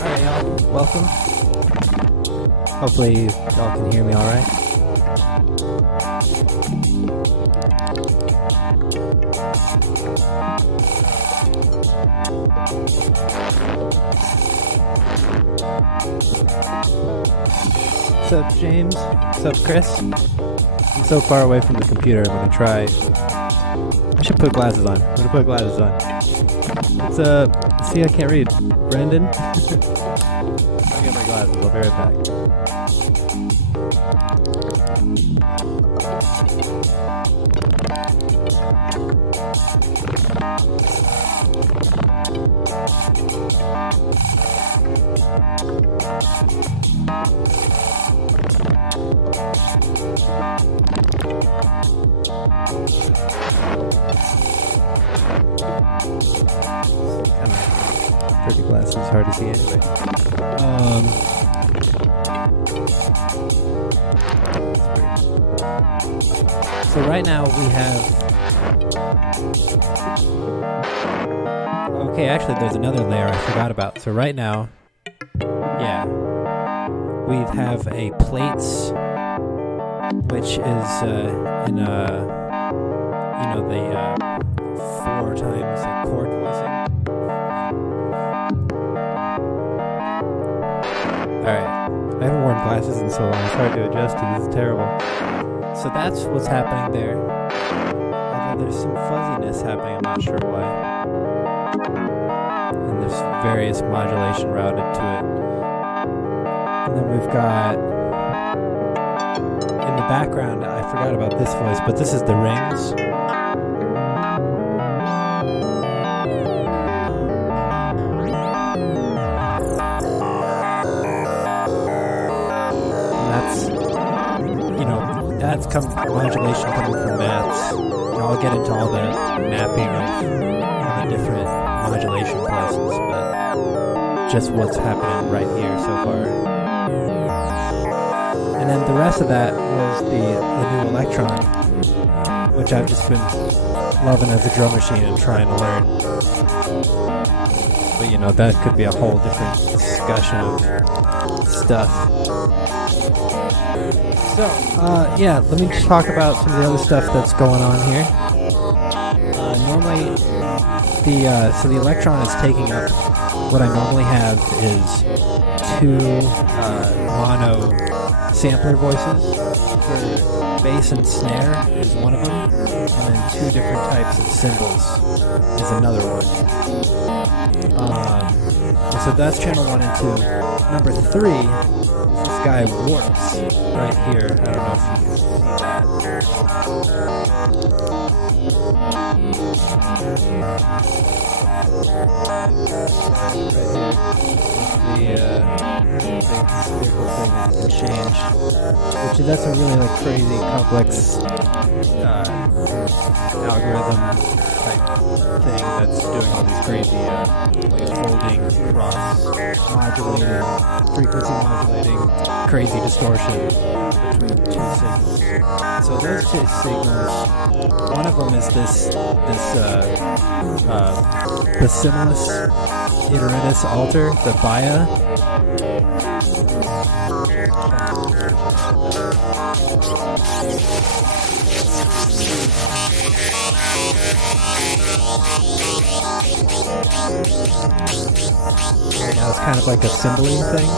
Alright, y'all, welcome. Hopefully y'all can hear me alright. What's up, James? What's up, Chris? I'm so far away from the computer, I'm gonna try. I should put glasses on. I'm gonna put glasses on. What's up? See, I can't read. Brandon? I'll get my glasses. I'll be right back. Tricky glasses, hard to see anyway. So right now we have. Okay, actually, there's another layer I forgot about. So right now, yeah, we have a plates, which is in the 4 times chord voicing. Alright, I haven't worn glasses in so long, it's hard to adjust to, this is terrible. So that's what's happening there. Although there's some fuzziness happening, I'm not sure why. And there's various modulation routed to it. And then we've got, in the background, I forgot about this voice, but this is the rings. That's modulation coming from mats. And I'll get into all the mapping of the different modulation places, but just what's happening right here so far. And then the rest of that was the new Electron, which I've just been loving as a drum machine and trying to learn. But that could be a whole different discussion of stuff. So, yeah, let me just talk about some of the other stuff that's going on here. Normally, the Electron is taking up, what I normally have is 2 mono sampler voices. For bass and snare is one of them, and then 2 different types of cymbals is another one. So that's channel 1 and 2. Number 3 is this guy Warps right here. I don't know if you can see that. Right here. The big spherical thing that can change. That's a really crazy complex algorithm type thing that's doing all these crazy folding, cross modulating, frequency modulating, crazy distortion between 2 signals. So those 2 signals, one of them is this Bacillus iteratus alter, the BIA. Right now it's kind of like a cymbaling thing.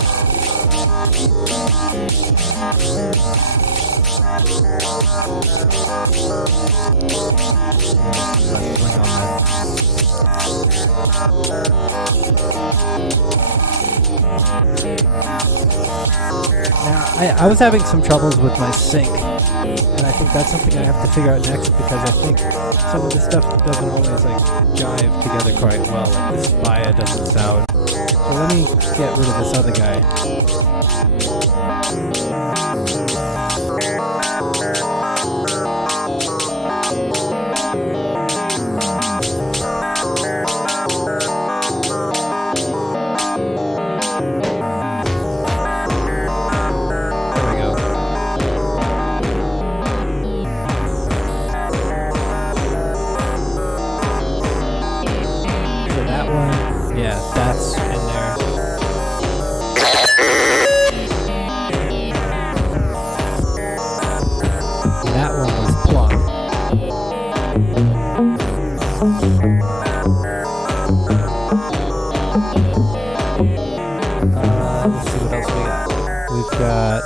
Now, I was having some troubles with my sync, and I think that's something I have to figure out next, because I think some of this stuff doesn't always like jive together quite well. Like this Maya doesn't sound. So let me get rid of this other guy. That's in there. That one was plug. Let's see what else we got. We've got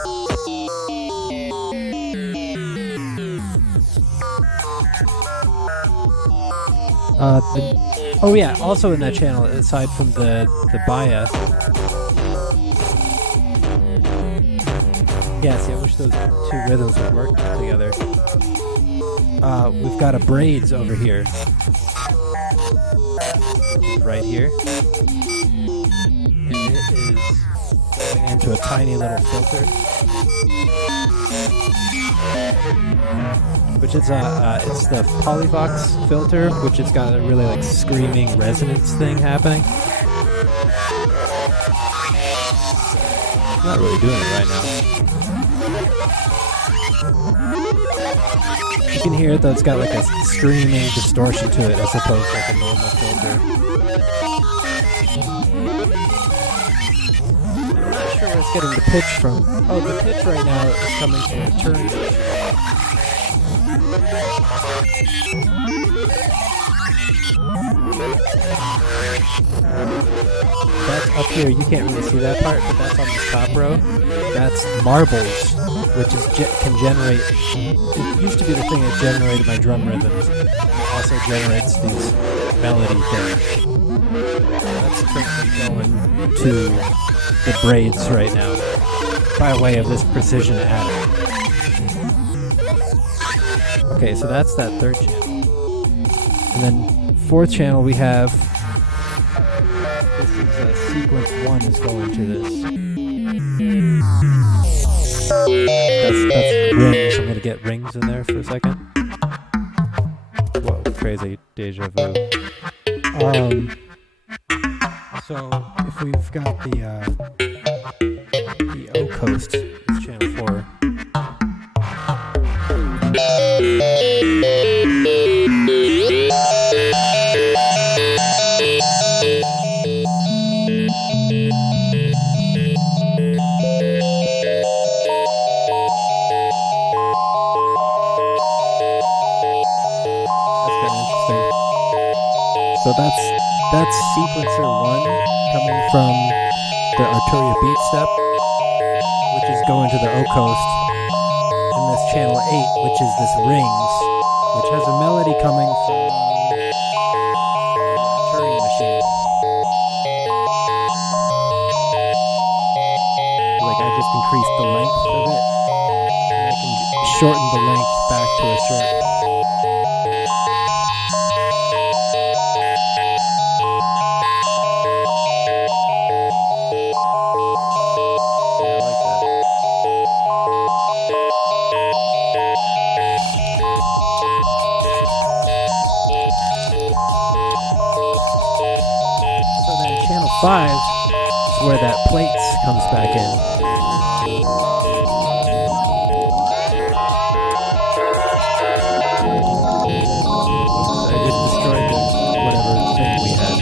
oh yeah, also in that channel, aside from the Baya. Yeah, see, I wish those two rhythms would work together. We've got a braids over here. Right here. And it is going into a tiny little filter. Which is it's the Polyvox filter, which has got a really like screaming resonance thing happening. Not really doing it right now. You can hear it though, it's got like a screaming distortion to it as opposed to like a normal filter. I'm not sure where it's getting the pitch from. Oh, the pitch right now is coming from the turn. That's up here, you can't really see that part, but that's on the top row. That's marbles, which is can generate, it used to be the thing that generated my drum rhythms. It also generates these melody things. That's currently going to the braids right now, by way of this precision adder. Okay, so that's that third channel. And then fourth channel we have, this is sequence 1 is going to this. That's rings. I'm gonna get rings in there for a second. Whoa, crazy deja vu. So if we've got the O coast, it's channel 4. So that's sequencer 1 coming from the Arturia beat step, which is going to the O coast, and this channel 8, which is this rings, which has a melody coming from the Turing machine. Like I just increased the length of it, and I can shorten the length back to a short. So then channel 5 is where that plates comes back in. I just destroyed whatever thing we had.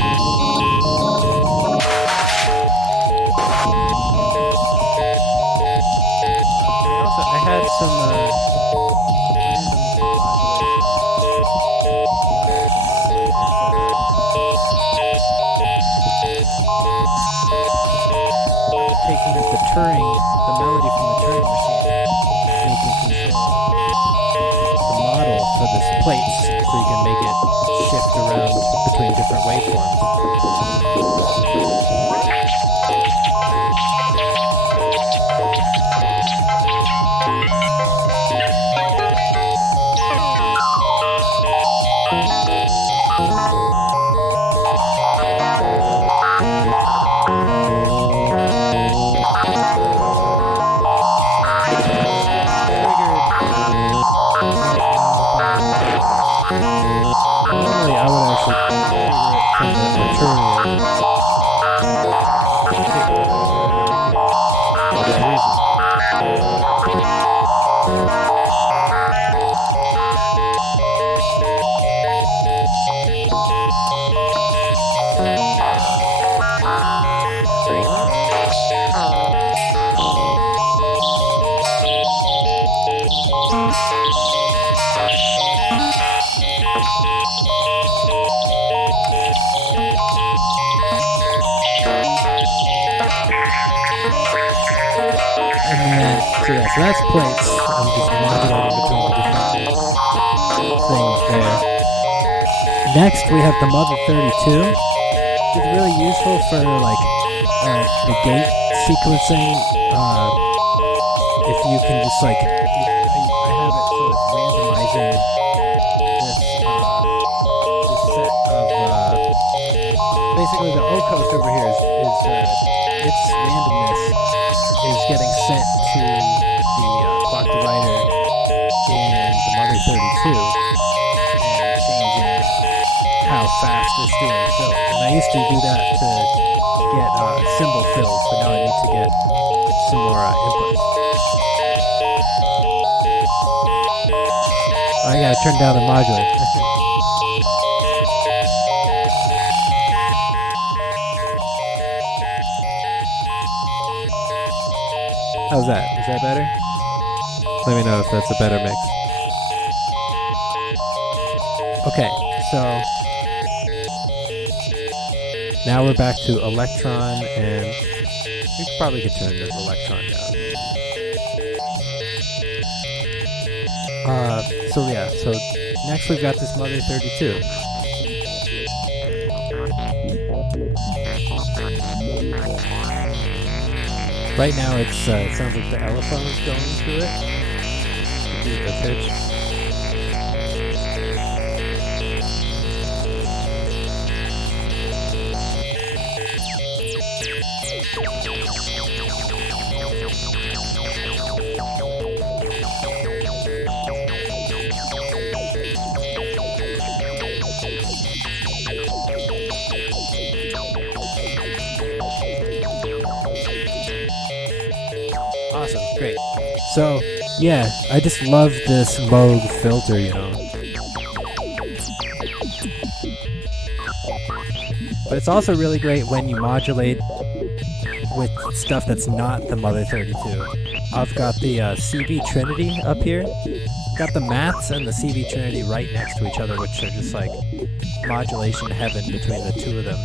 I had some taking the Turing, the melody from the Turing machine, and you can control the model for this plates, so you can make it shift around between different waveforms. And then, so that's plates. I'm just modulating between the different things there. Next, we have the Mother 32, which is really useful for like the gate sequencing. If you can just like, I have it so it's randomizing this set of basically the O coast over here is its randomness is getting sent to the clock divider in the Mother 32 and changing how fast it's doing fills. And I used to do that to get symbol fills, but now I need to get some more inputs. I gotta turn down the modulator. How's that? Is that better? Let me know if that's a better mix. Okay, so now we're back to Electron, and we probably could turn this Electron down. So next we've got this Mother 32. Right now it sounds like the LFO is going through it. Could be the pitch. Awesome, great. So, yeah, I just love this Moog filter, you know. But it's also really great when you modulate with stuff that's not the Mother 32. I've got the CB Trinity up here. Got the Maths and the CB Trinity right next to each other, which are just like modulation heaven between the two of them.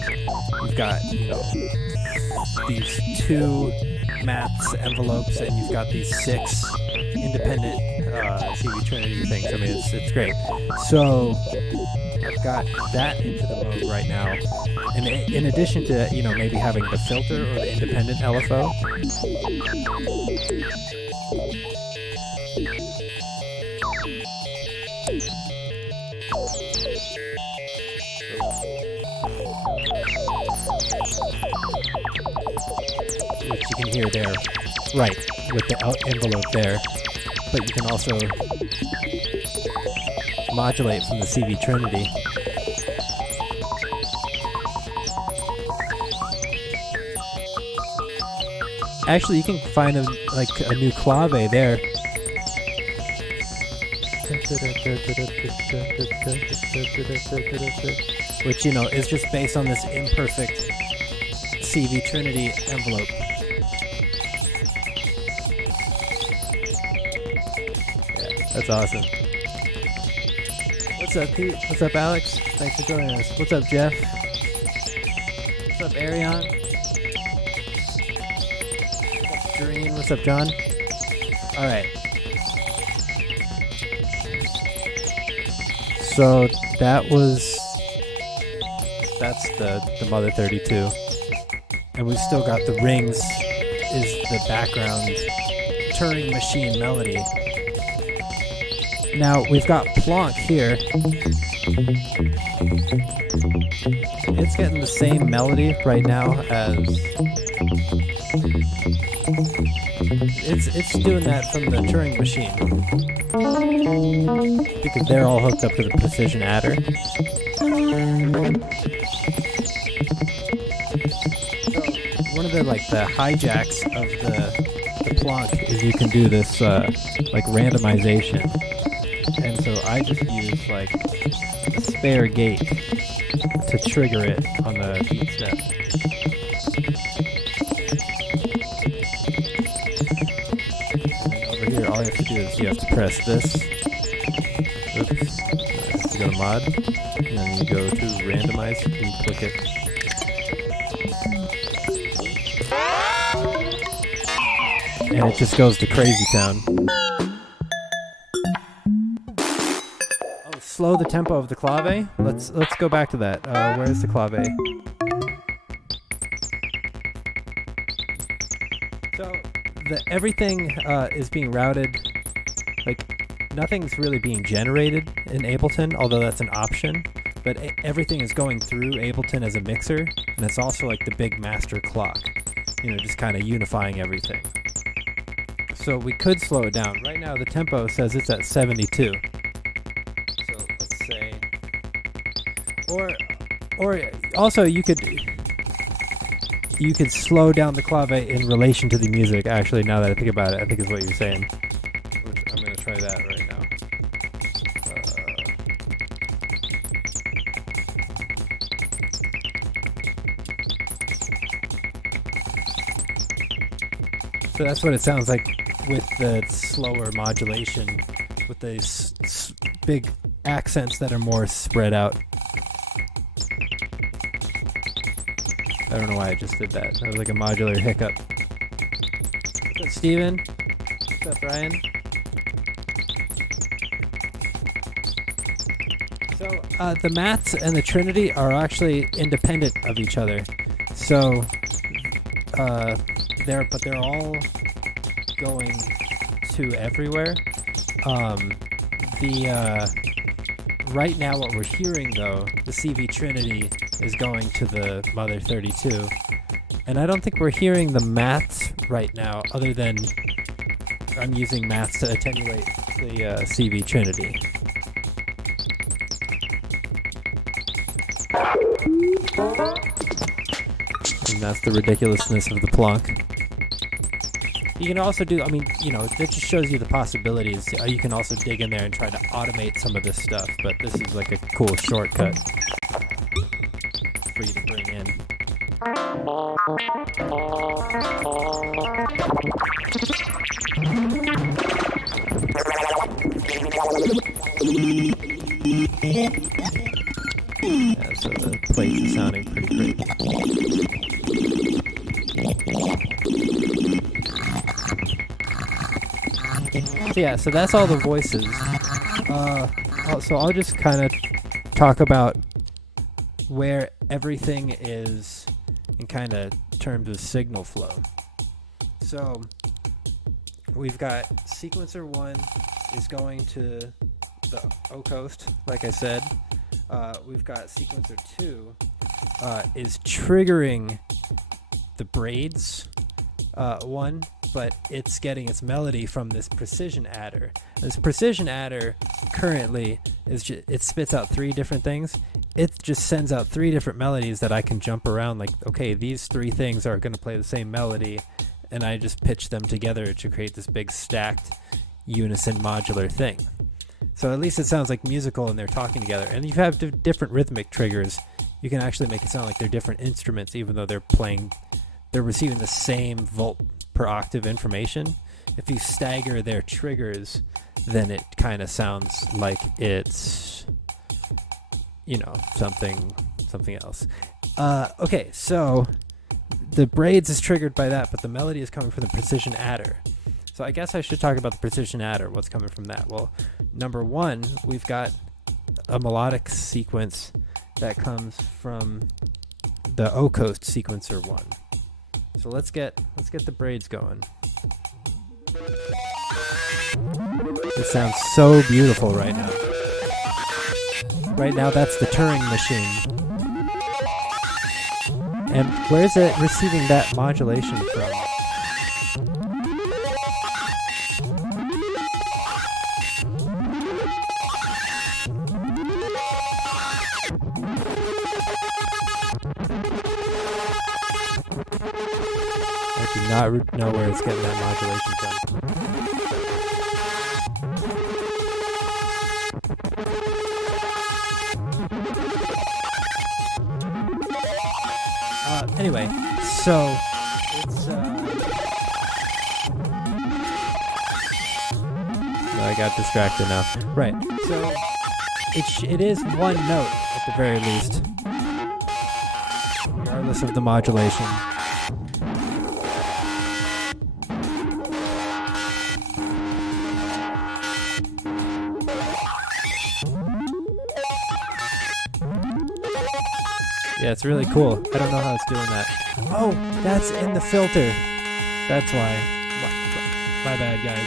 You've got, you know, these two Maths envelopes, and you've got these 6 independent CB Trinity things. I mean, it's great. So I've got that into the mode right now, and in addition to, you know, maybe having the filter or the independent LFO. Which you can hear there, right, with the envelope there, but you can also modulate from the CV Trinity. Actually, you can find a new clave there. Which, you know, is just based on this imperfect CV Trinity envelope. That's awesome. What's up, Pete? What's up, Alex? Thanks for joining us. What's up, Jeff? What's up, Arion? What's up, Doreen? What's up, John? Alright. So, that's the Mother 32. And we've still got the rings is the background Turing machine melody. Now, we've got Plonk here. It's getting the same melody right now as... It's doing that from the Turing machine. Because they're all hooked up to the precision adder. One of the hijacks of the Plonk is you can do this randomization. And so I just use a spare gate to trigger it on the beat step. And over here, all you have to do is you have to press this. Oops. You have to go to mod, and then you go to randomize and you click it. and it just goes to crazy town. Oh, slow the tempo of the clave. Let's go back to that. Where's the clave? So everything is being routed, like nothing's really being generated in Ableton, although that's an option. But everything is going through Ableton as a mixer, and it's also like the big master clock, just kind of unifying everything. So we could slow it down. Right now the tempo says it's at 72. So let's say, or also you could slow down the clave in relation to the music. Actually, now that I think about it, I think is what you're saying. I'm going to try that right now. So that's what it sounds like with the slower modulation, with these big accents that are more spread out. I don't know why I just did that. That was like a modular hiccup. What's up, Steven? What's up, Brian? So the Mats and the Trinity are actually independent of each other. So they're all going to everywhere. Right now what we're hearing though, the CV Trinity is going to the Mother 32, and I don't think we're hearing the Mats right now, other than I'm using Mats to attenuate the CV Trinity. And that's the ridiculousness of the Plonk. You can also do, that just shows you the possibilities. You can also dig in there and try to automate some of this stuff, but this is like a cool shortcut for you to bring in. Yeah, so the plate is sounding pretty great. So that's all the voices. So I'll just kind of talk about where everything is in kind of terms of signal flow. So we've got sequencer 1 is going to the O coast, like I said. We've got sequencer 2 is triggering the braids one, but it's getting its melody from this precision adder. This precision adder currently it spits out 3 different things. It just sends out 3 different melodies that I can jump around, like, okay, these 3 things are going to play the same melody, and I just pitch them together to create this big stacked unison modular thing. So at least it sounds like musical and they're talking together. And you have different rhythmic triggers. You can actually make it sound like they're different instruments, even though they're receiving the same volt per octave information. If you stagger their triggers, then it kind of sounds like it's, something else. Okay, so the braids is triggered by that, but the melody is coming from the precision adder. So I guess I should talk about the precision adder, what's coming from that. Well, number 1, we've got a melodic sequence that comes from the O coast sequencer 1. So let's get the braids going. It sounds so beautiful right now. Right now, that's the Turing machine. And where is it receiving that modulation from? I do not know where it's getting that modulation from. Anyway, so it's I got distracted now. Right, so it is one note at the very least, regardless of the modulation. Yeah, it's really cool. I don't know how it's doing that. Oh, that's in the filter. That's why. My bad, guys.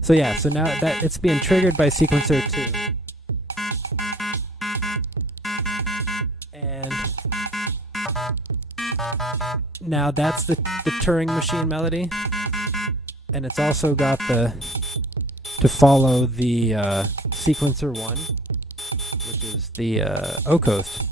So yeah, so now that it's being triggered by sequencer 2. And now that's the Turing machine melody. And it's also got the to follow the sequencer 1, which is the O coast.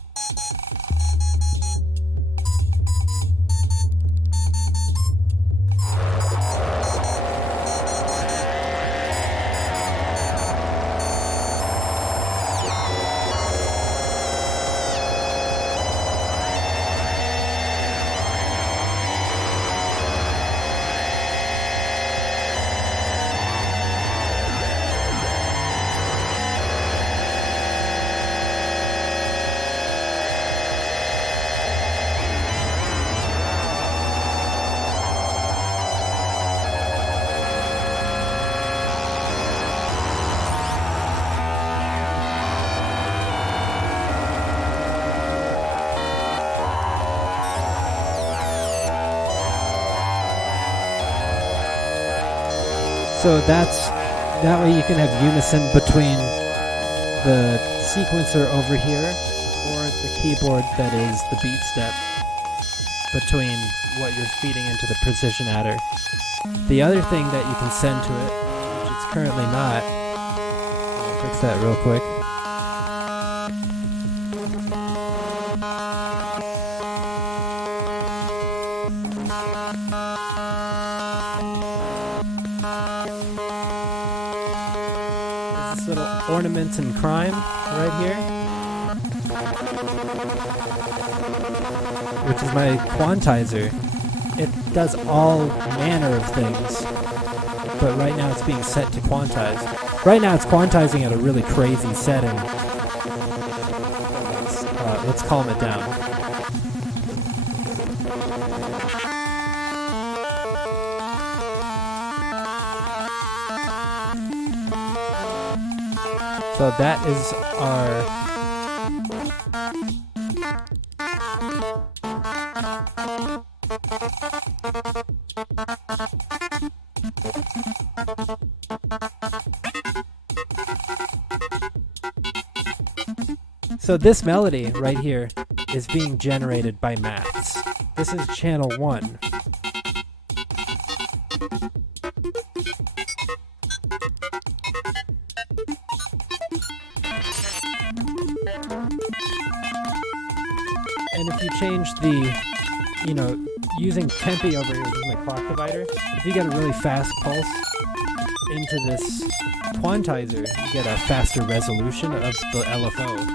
So that way you can have unison between the sequencer over here or the keyboard that is the beat step between what you're feeding into the precision adder. The other thing that you can send to it, which it's currently not, I'll fix that real quick. Ornaments and crime right here, which is my quantizer. It does all manner of things, but right now it's being set to quantize. Right now it's quantizing at a really crazy setting. Let's calm it down. So that is our So this melody right here is being generated by maths. This is channel 1. And if you change the, using tempi over here, this is my clock divider, if you get a really fast pulse into this quantizer, you get a faster resolution of the LFO.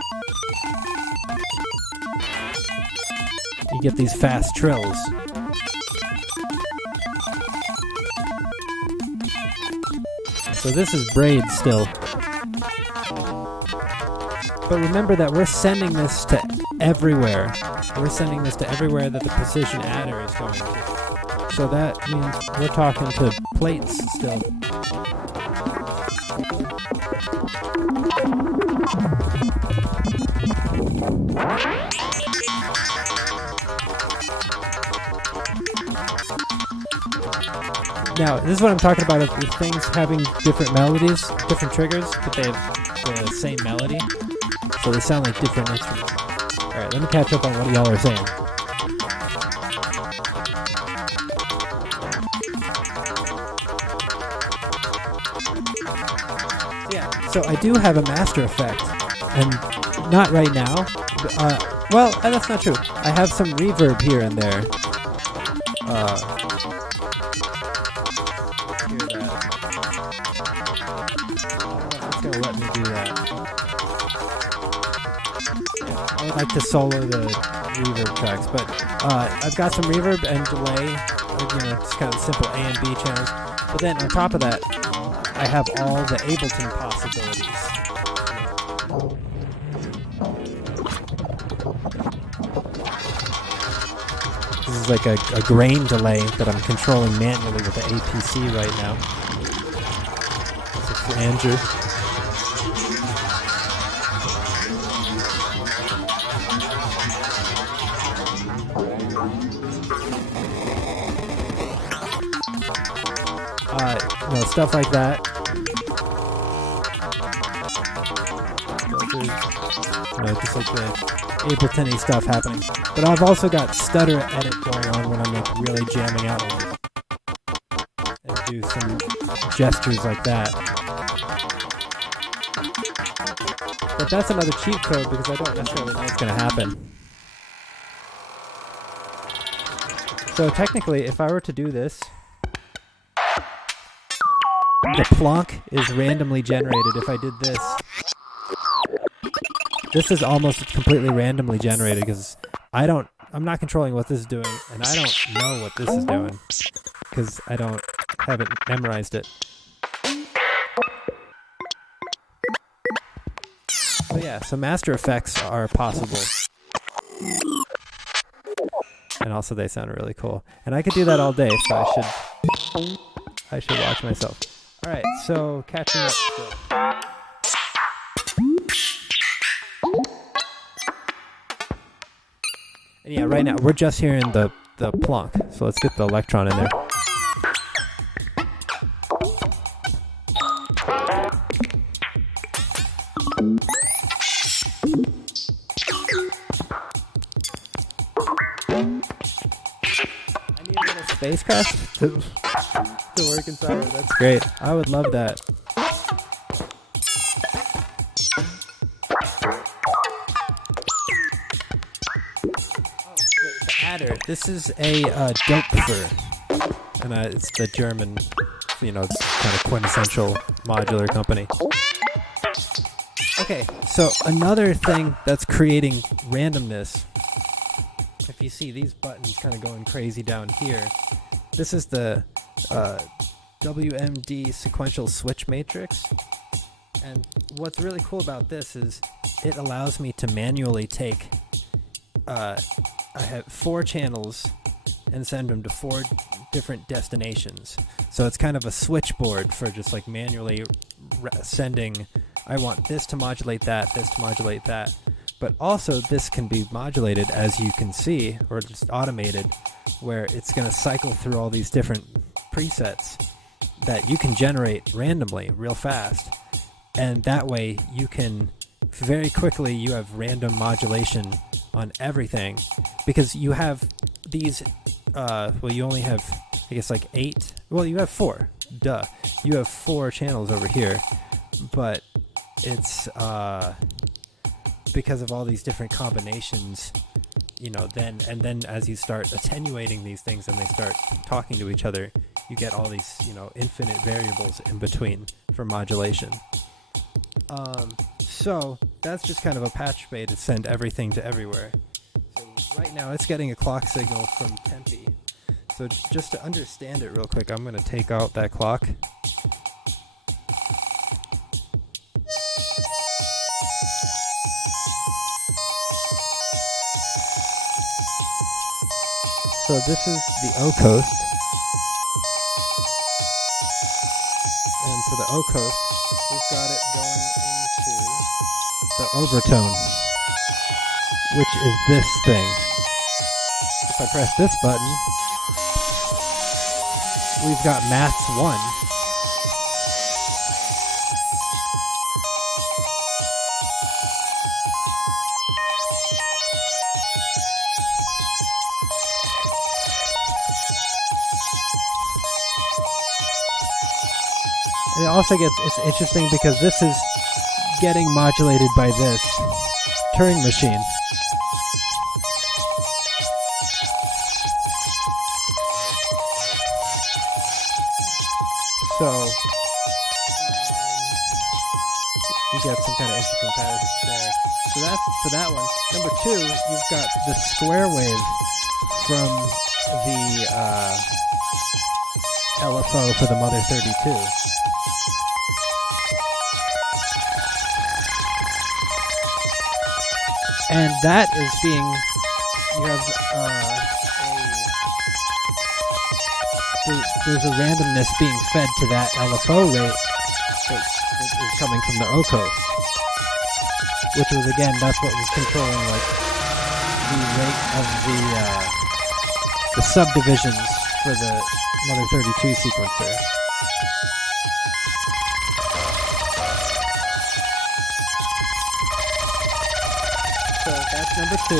You get these fast trills. So this is braid still. But remember that we're sending this to everywhere. We're sending this to everywhere that the precision adder is going to. So that means we're talking to plates still. Now, this is what I'm talking about, with things having different melodies, different triggers, but they have the same melody. So they sound like different instruments. Alright, let me catch up on what y'all are saying. Yeah, so I do have a master effect, and not right now. Well, that's not true. I have some reverb here and there. Let me do that. I would like to solo the reverb tracks, but I've got some reverb and delay, just kind of simple A and B channels. But then on top of that, I have all the Ableton possibilities. This is like a grain delay that I'm controlling manually with the APC right now. It's a flanger. stuff like that. Just like the Ableton-y stuff happening. But I've also got stutter edit going on when I'm like really jamming out on it. And do some gestures like that. But that's another cheat code because I don't necessarily know what's going to happen. So technically, if I were to do this, the plonk is randomly generated. If I did this, this is almost completely randomly generated because I'm not controlling what this is doing, and I don't know what this is doing because I haven't memorized it. So yeah, so master effects are possible. And also they sound really cool. And I could do that all day, so I should watch myself. Alright, so catching up still. And yeah, right now we're just hearing the plonk. So let's get the electron in there. Spacecraft to work inside it. That's great. I would love that. The adder. This is a Dopfer, and it's the German, it's kind of quintessential modular company. Okay, so another thing that's creating randomness. If you see these buttons kind of going crazy down here, this is the WMD sequential switch matrix. And what's really cool about this is it allows me to manually take, I have 4 channels and send them to 4 different destinations. So it's kind of a switchboard for just like manually sending, I want this to modulate that, this to modulate that. But also this can be modulated, as you can see, or just automated, where it's going to cycle through all these different presets that you can generate randomly, real fast. And that way you can very quickly, you have random modulation on everything. Because you have these, you only have, I guess like 8, well you have 4, duh. You have 4 channels over here, but it's, because of all these different combinations, then as you start attenuating these things and they start talking to each other, you get all these, infinite variables in between for modulation. So that's just kind of a patch bay to send everything to everywhere. So right now it's getting a clock signal from Tempe. So just to understand it real quick, I'm going to take out that clock. So this is the O coast, and for the O coast, we've got it going into the overtone, which is this thing. If I press this button, we've got maths 1. And it also it's interesting because this is getting modulated by this Turing machine. So you get some kind of interesting patterns there. So that's for that one. Number 2, you've got the square wave from the LFO for the Mother 32. And that is being, you have there's a randomness being fed to that LFO rate that is coming from the O coast, which was, again, that's what was controlling like the rate of the subdivisions for the Mother 32 sequencer. number 2.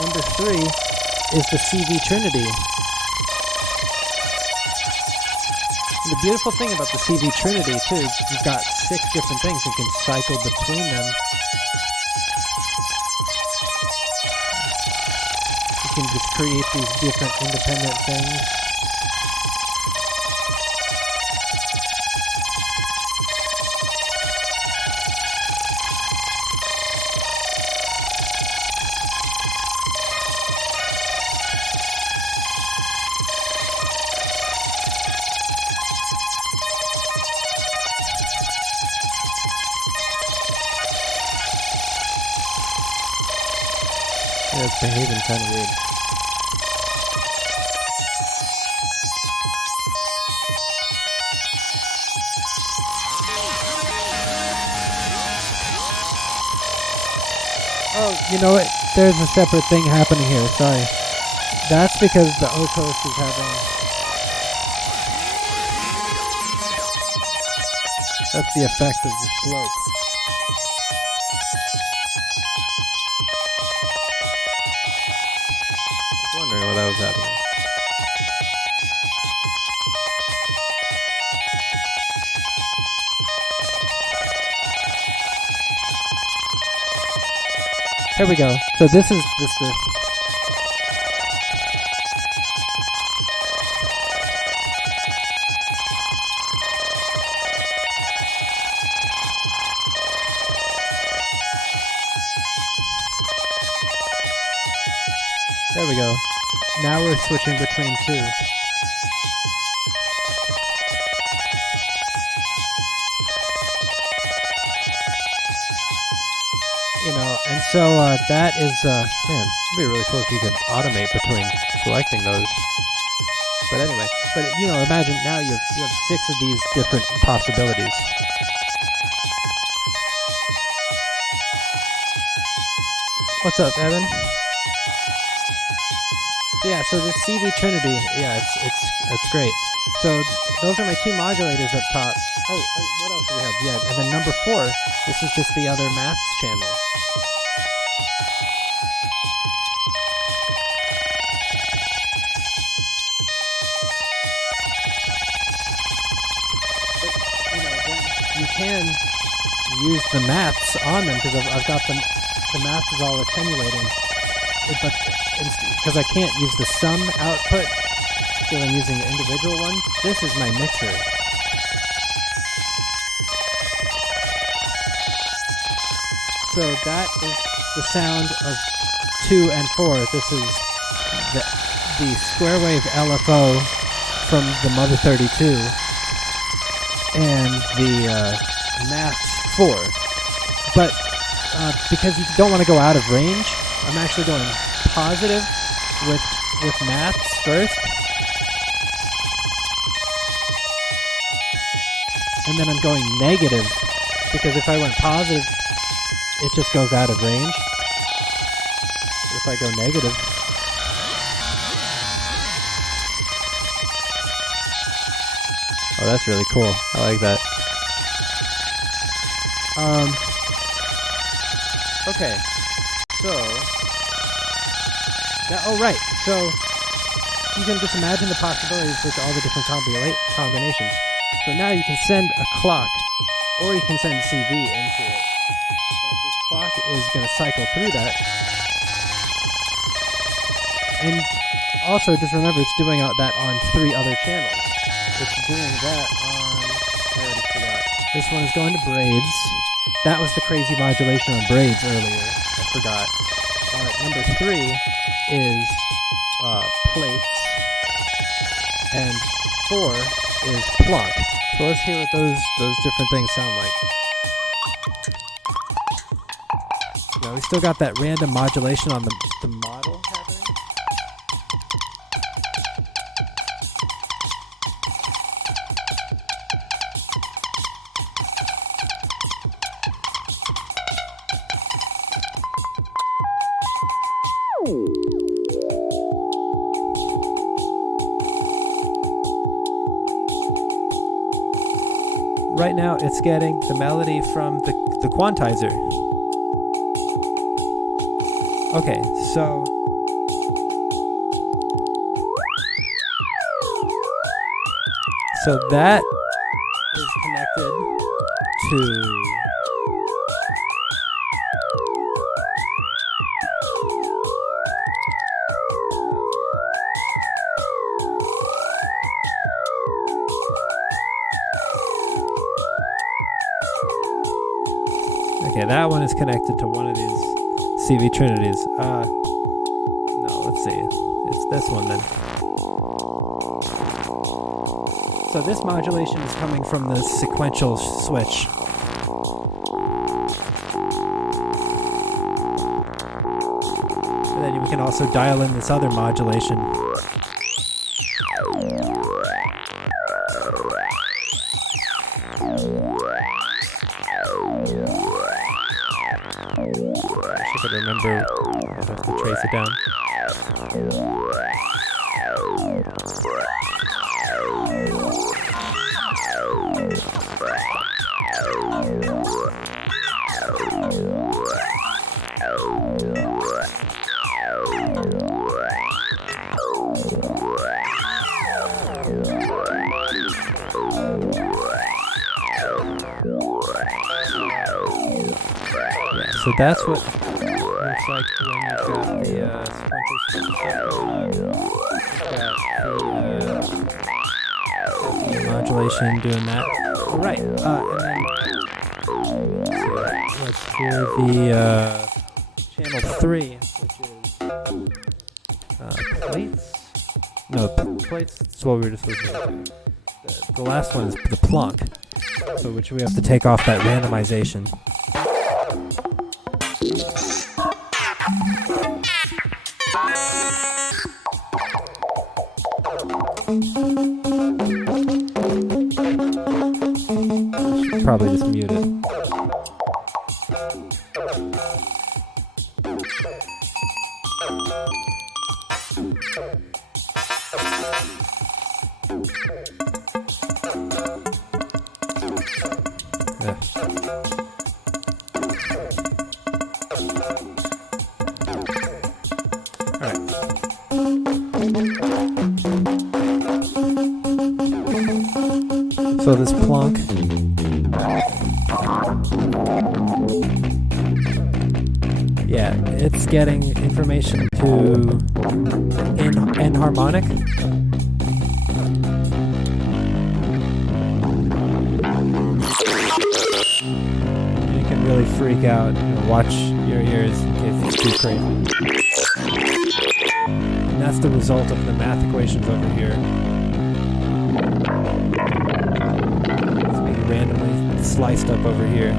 Number 3 is the CV Trinity. And the beautiful thing about the CV Trinity, too, is you've got 6 different things you can cycle between them. You can just create these different independent things. Yeah, it's behaving kind of weird. Oh, you know what? There's a separate thing happening here. Sorry. That's because the Ocos is having... That's the effect of the slope. Wondering what that was happening. Here we go. So this is there we go. Now we're switching between 2. You know, and so that is, man, it'd be really cool if you could automate between selecting those. But anyway, you know, imagine now you have 6 of these different possibilities. What's up, Evan? Yeah, so this CV Trinity, yeah, it's great. So those are my 2 modulators up top. Oh, what else do we have? Yeah, and then number 4, this is just the other maths channel. But, you know, then you can use the maths on them because I've got the math is all attenuating. But because I can't use the sum output because I'm using the individual one, this is my mixer. So that is the sound of 2 and 4. This is the square wave LFO from the Mother 32 and the Maths 4. But because you don't want to go out of range, I'm actually going positive with maths first. And then I'm going negative because if I went positive, it just goes out of range. If I go negative, oh, that's really cool. I like that. Okay. So, oh right, so you can just imagine the possibilities with all the different combinations. So now you can send a clock, or you can send CV into it. So this clock is going to cycle through that. And also just remember it's doing that on 3 other channels. It's doing that on, I already forgot. This one is going to braids. That was the crazy modulation on braids earlier. I forgot. Number 3 is plates, and 4 is plunk. So let's hear what those different things sound like. Now we still got that random modulation on the model happening. Right now it's getting the melody from the quantizer. Okay, so that is connected to okay, that one is connected to one of these CV trinities. No, let's see. It's this one then. So this modulation is coming from the sequential switch. And then we can also dial in this other modulation. I should remember, I have to trace it down. So that's what it looks like when you've got the sequential switch. The modulation doing that. All right, and then let's hear the channel 3, which is plates. No, plates. That's what we were just listening to. The last one is the plunk, so which we have to take off that randomization. Probably just mute it. Yeah. All right. So this plunk yeah, it's getting information to enharmonic. You can really freak out. Watch your ears in case it's too crazy. And that's the result of the math equations over here. It's being randomly sliced up over here.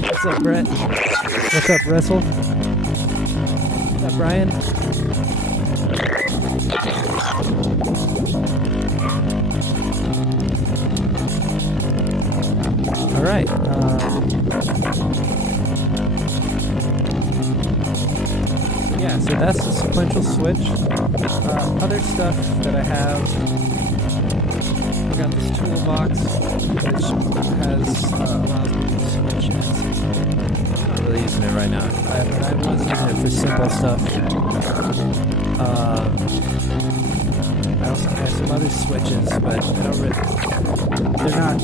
What's up, Brett? What's up, Russell? What's up, Brian? All right. Yeah, so that's the sequential switch. Other stuff that I have, we got this toolbox, which has allows me to switch it. I'm not really using it right now, but I was using it for simple stuff. I also have some other switches, but I don't really, they're not,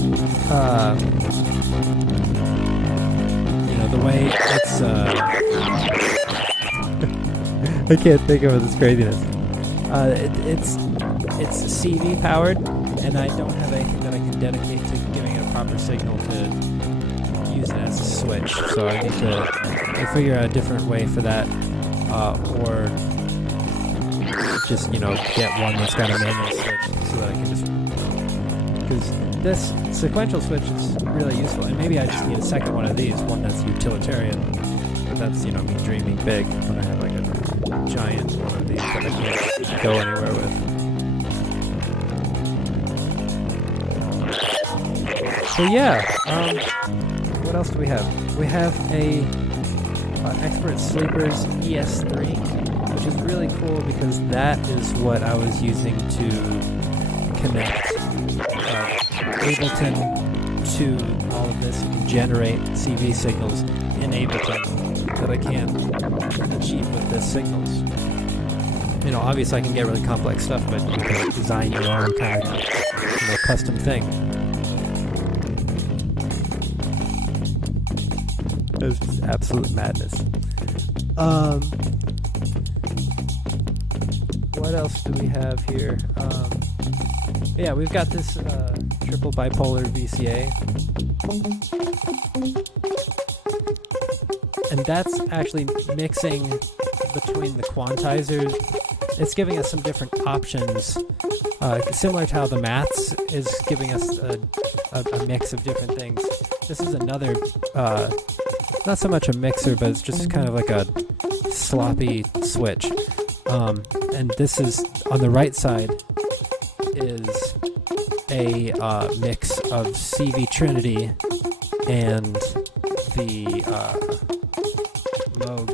the way it's, I can't think of this craziness. It's CV powered, and I don't have anything that I can dedicate to giving it a proper signal to use it as a switch. So I need to figure out a different way for that, or just get one that's got a manual switch so that I can just, because this sequential switch is really useful, and maybe I just need a second one of these, one that's utilitarian. But that's me dreaming big when I have like a giant one of these that I can't go anywhere with. So yeah, what else do we have? We have a Expert Sleepers ES3, which is really cool because that is what I was using to connect Ableton to all of this and generate CV signals in Ableton that I can't achieve with this signals. You know, obviously I can get really complex stuff, but you can design your own kind of, custom thing. It's just absolute madness. What else do we have here? Yeah, we've got this triple bipolar VCA. And that's actually mixing between the quantizers. It's giving us some different options, similar to how the maths is giving us a mix of different things. This is another, not so much a mixer, but it's just kind of like a sloppy switch. And this is, on the right side, is a mix of CV Trinity and the Moog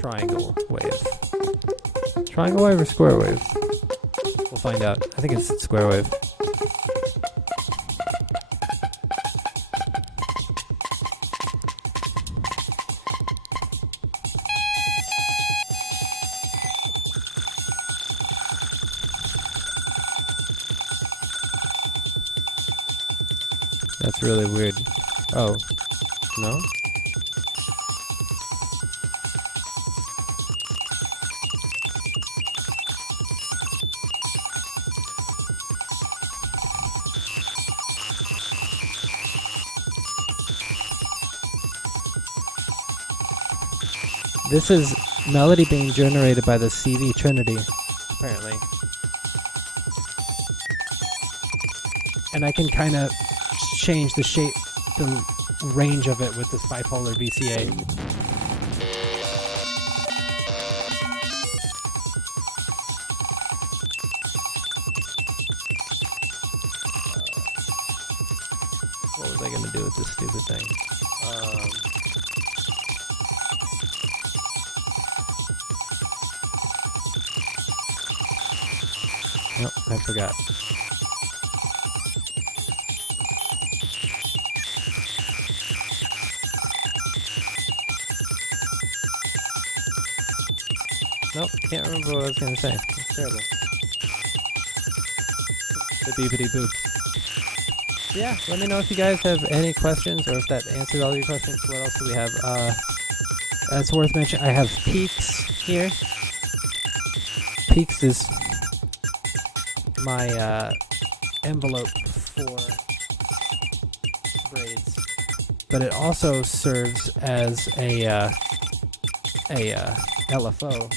triangle wave. Triangle wave or square wave? We'll find out. I think it's square wave. That's really weird. Oh. No? This is melody being generated by the CV Trinity, apparently. And I can kind of change the shape, the range of it with this bipolar VCA. What was I going to do with this stupid thing? Nope, I forgot. Nope, can't remember what I was going to say. It's terrible. The beepity boop. Yeah, let me know if you guys have any questions or if that answered all your questions. What else do we have? It's worth mentioning, I have Peaks here. Peaks is my envelope for braids, but it also serves as a LFO.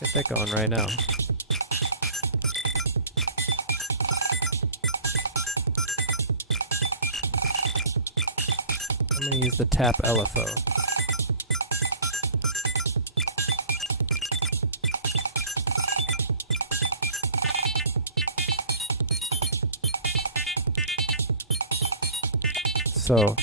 Let's get that going right now. I'm going to use the tap LFO. So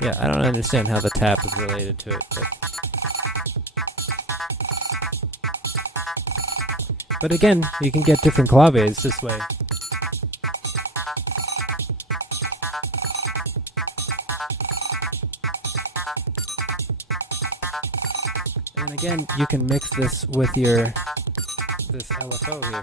yeah, I don't understand how the tap is related to it, but again, you can get different claves this way. And again, you can mix this with this LFO here.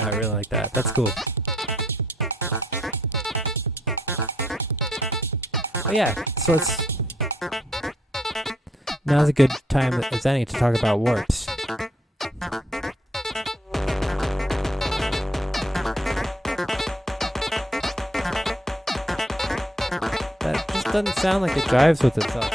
I really like that. That's cool. Oh yeah, so now's a good time as any to talk about warps. That just doesn't sound like it drives with itself.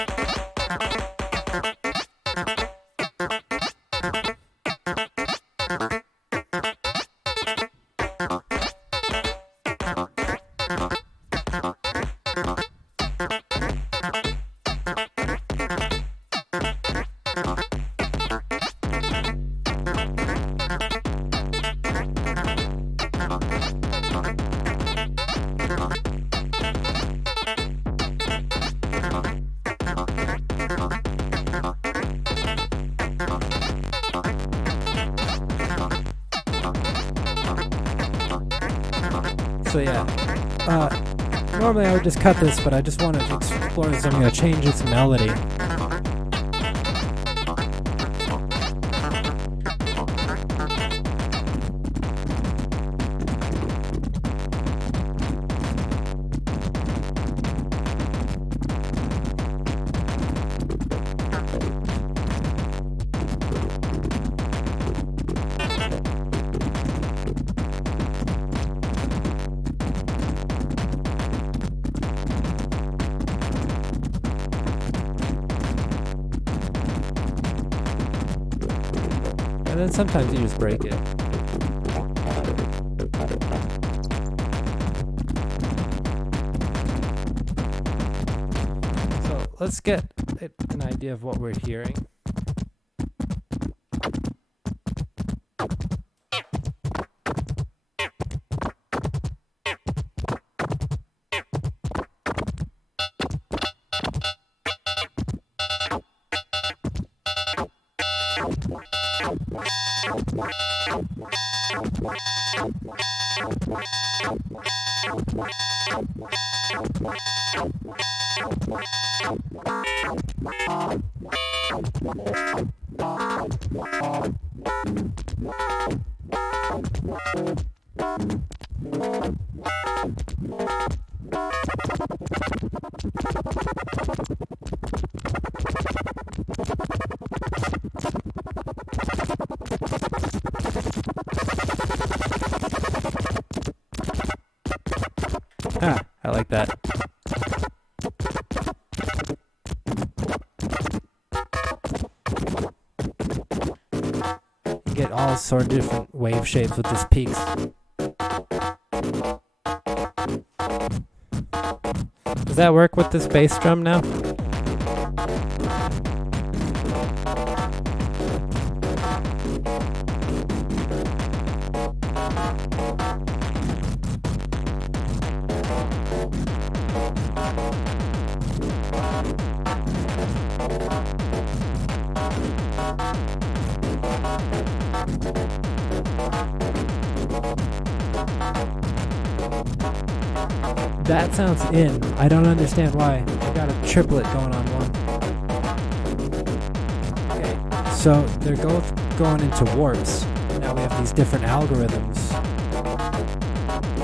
So yeah, normally I would just cut this, but I just wanted to explore this. I'm going to change its melody. And then sometimes you just break it. So let's get an idea of what we're hearing. I like that. You get all sorts of different wave shapes with this peaks. Does that work with this bass drum now? That sounds in. I don't understand why. I got a triplet going on one. Okay, so they're both going into warps. Now we have these different algorithms.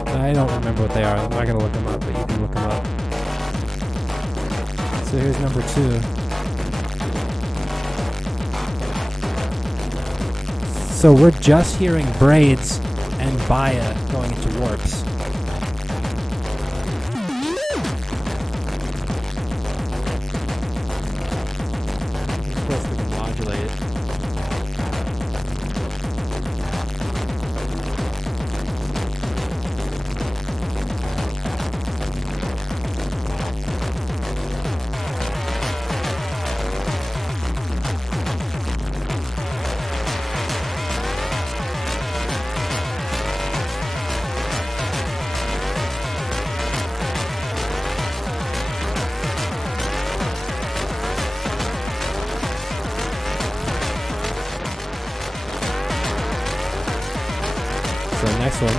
I don't remember what they are. I'm not going to look them up, but you can look them up. So here's number 2. So we're just hearing braids and baya going into warps. next one.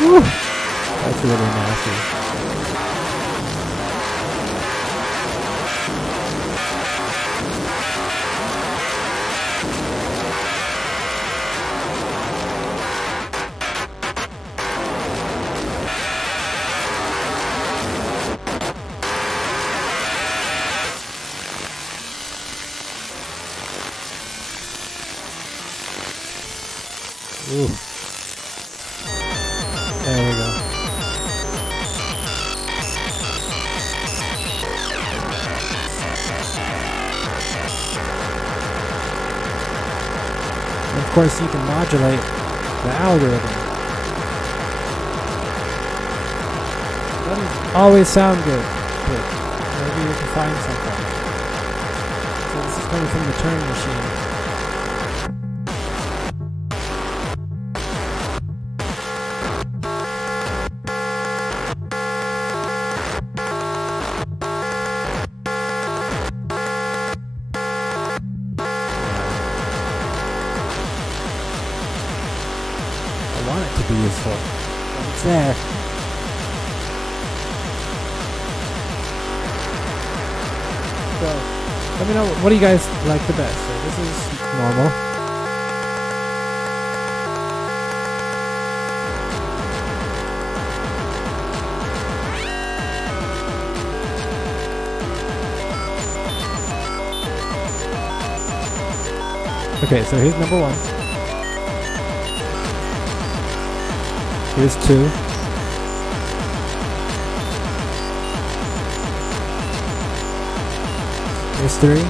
Woo. That's really nasty. Ooh. There we go. And of course, you can modulate the algorithm. Doesn't always sound good, but maybe you can find something. So this is coming from the Turing machine. I want it to be useful, but it's there. So, let me know, what do you guys like the best? So this is normal. Okay, so here's number 1. Here's 2. Here's 3.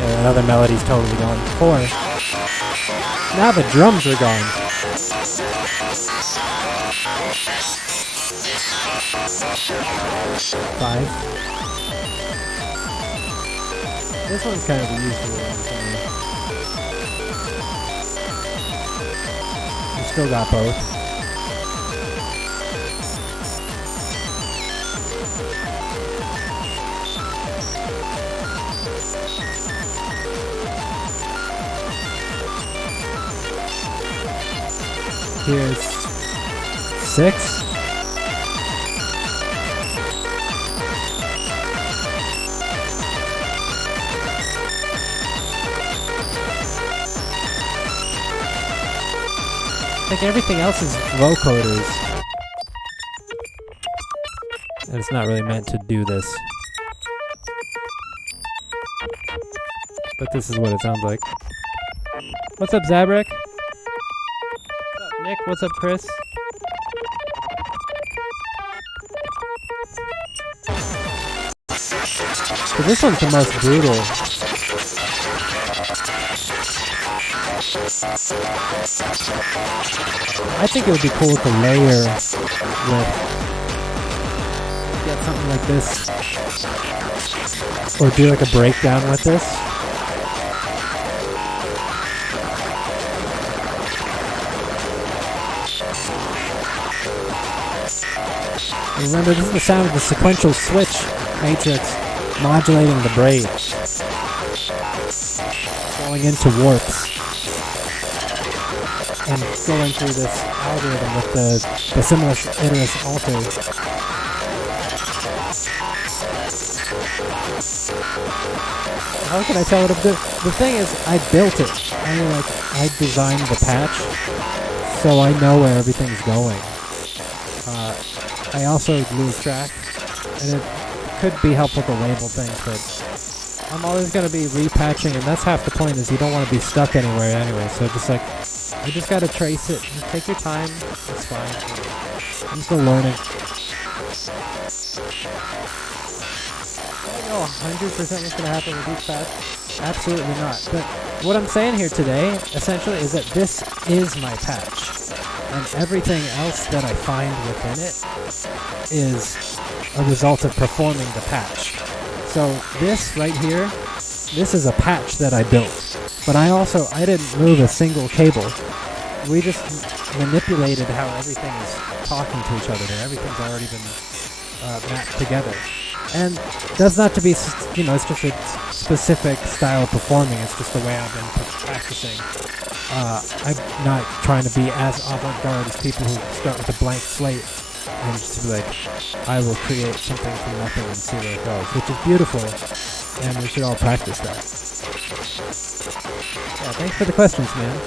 Yeah, another melody's totally gone. 4. Now the drums are gone. 5. This one's kind of a useful one for me. You still got both. Here's 6. Like everything else is vocoders, and it's not really meant to do this. But this is what it sounds like. What's up, Zabrak? What's up, Nick? What's up, Chris? So this one's the most brutal. I think it would be cool to layer with, get something like this, or do like a breakdown with this. Remember, this is the sound of the sequential switch matrix modulating the braid, going into warps, and going through this algorithm with the simulus iterus alters. How can I tell what I'm doing? The thing is, I built it. I designed the patch, so I know where everything's going. I also lose track, and it could be helpful to label things, but I'm always going to be repatching, and that's half the point, is you don't want to be stuck anywhere anyway, so just like, you just got to trace it. Just take your time, it's fine. I'm still learning. I don't know 100% what's going to happen with each patch. Absolutely not. But what I'm saying here today, essentially, is that this is my patch. and everything else that I find within it is a result of performing the patch. So this right here, this is a patch that I built, but I didn't move a single cable. We just manipulated how everything is talking to each other, and everything's already been mapped together. And that's not to be, it's just a specific style of performing. It's just the way I've been practicing. I'm not trying to be as avant-garde as people who start with a blank slate and just be like, I will create something from nothing and see where it goes, which is beautiful, and we should all practice that. Yeah, thanks for the questions, man.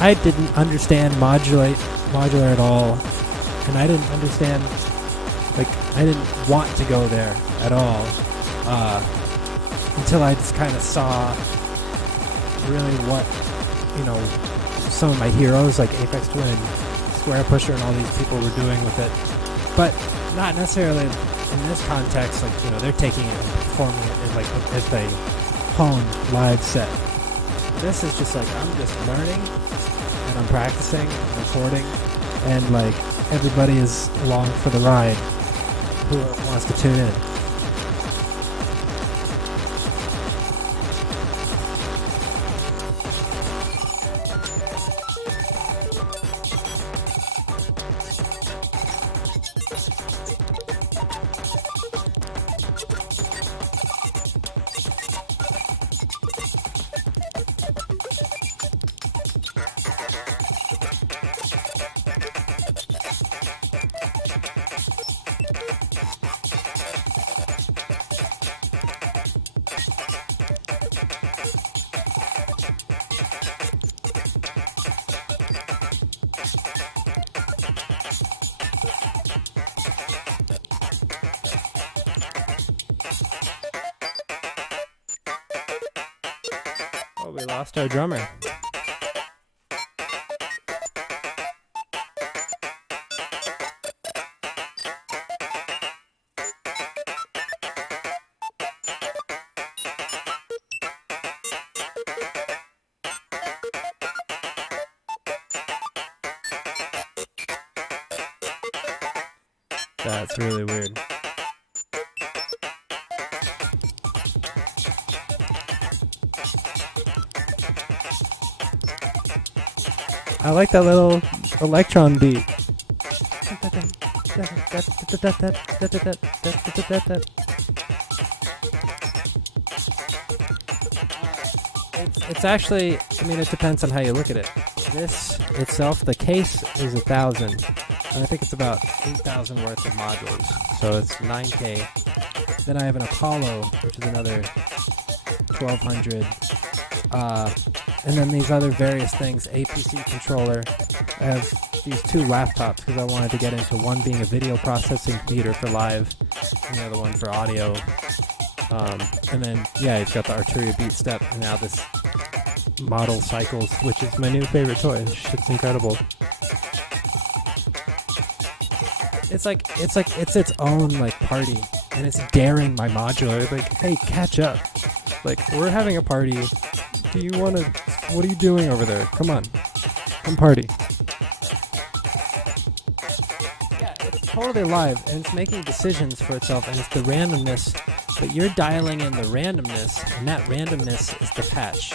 I didn't understand modular at all, and I didn't understand, I didn't want to go there at all, until I just kind of saw really what, some of my heroes, like Apex Twin, Square Pusher, and all these people were doing with it, but not necessarily in this context, they're taking it and performing it in, as they hone live set. This is just I'm just learning, and I'm practicing, and recording, and everybody is along for the ride who wants to tune in. Oh, we lost our drummer. That's really weird. I like that little electron beat. It's actually, it depends on how you look at it. This itself, the case is 1,000, and I think it's about 8,000 worth of modules, so it's 9K. Then I have an Apollo, which is another 1,200. And then these other various things, APC controller. I have these two laptops because I wanted to get into one being a video processing computer for live, and the other one for audio. And then, you've got the Arturia Beat Step, and now this Model Cycles, which is my new favorite toy. This shit's incredible. It's its own party, and it's daring my modular. Hey, catch up. We're having a party. Do you want to? What are you doing over there? Come on, come party. Yeah, it's totally live, and it's making decisions for itself, and it's the randomness. But you're dialing in the randomness, and that randomness is the patch.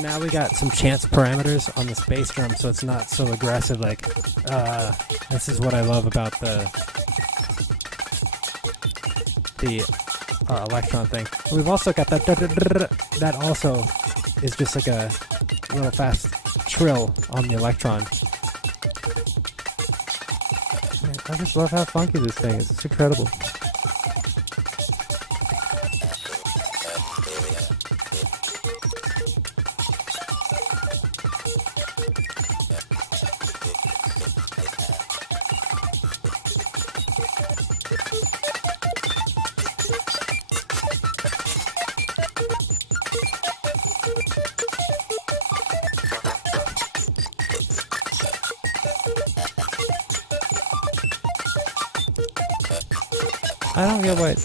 Now we got some chance parameters on this bass drum, so it's not so aggressive. Like, this is what I love about the Electron thing. We've also got that. That also is just like a little fast trill on the Electron. Man, I just love how funky this thing is. It's incredible. I don't get why it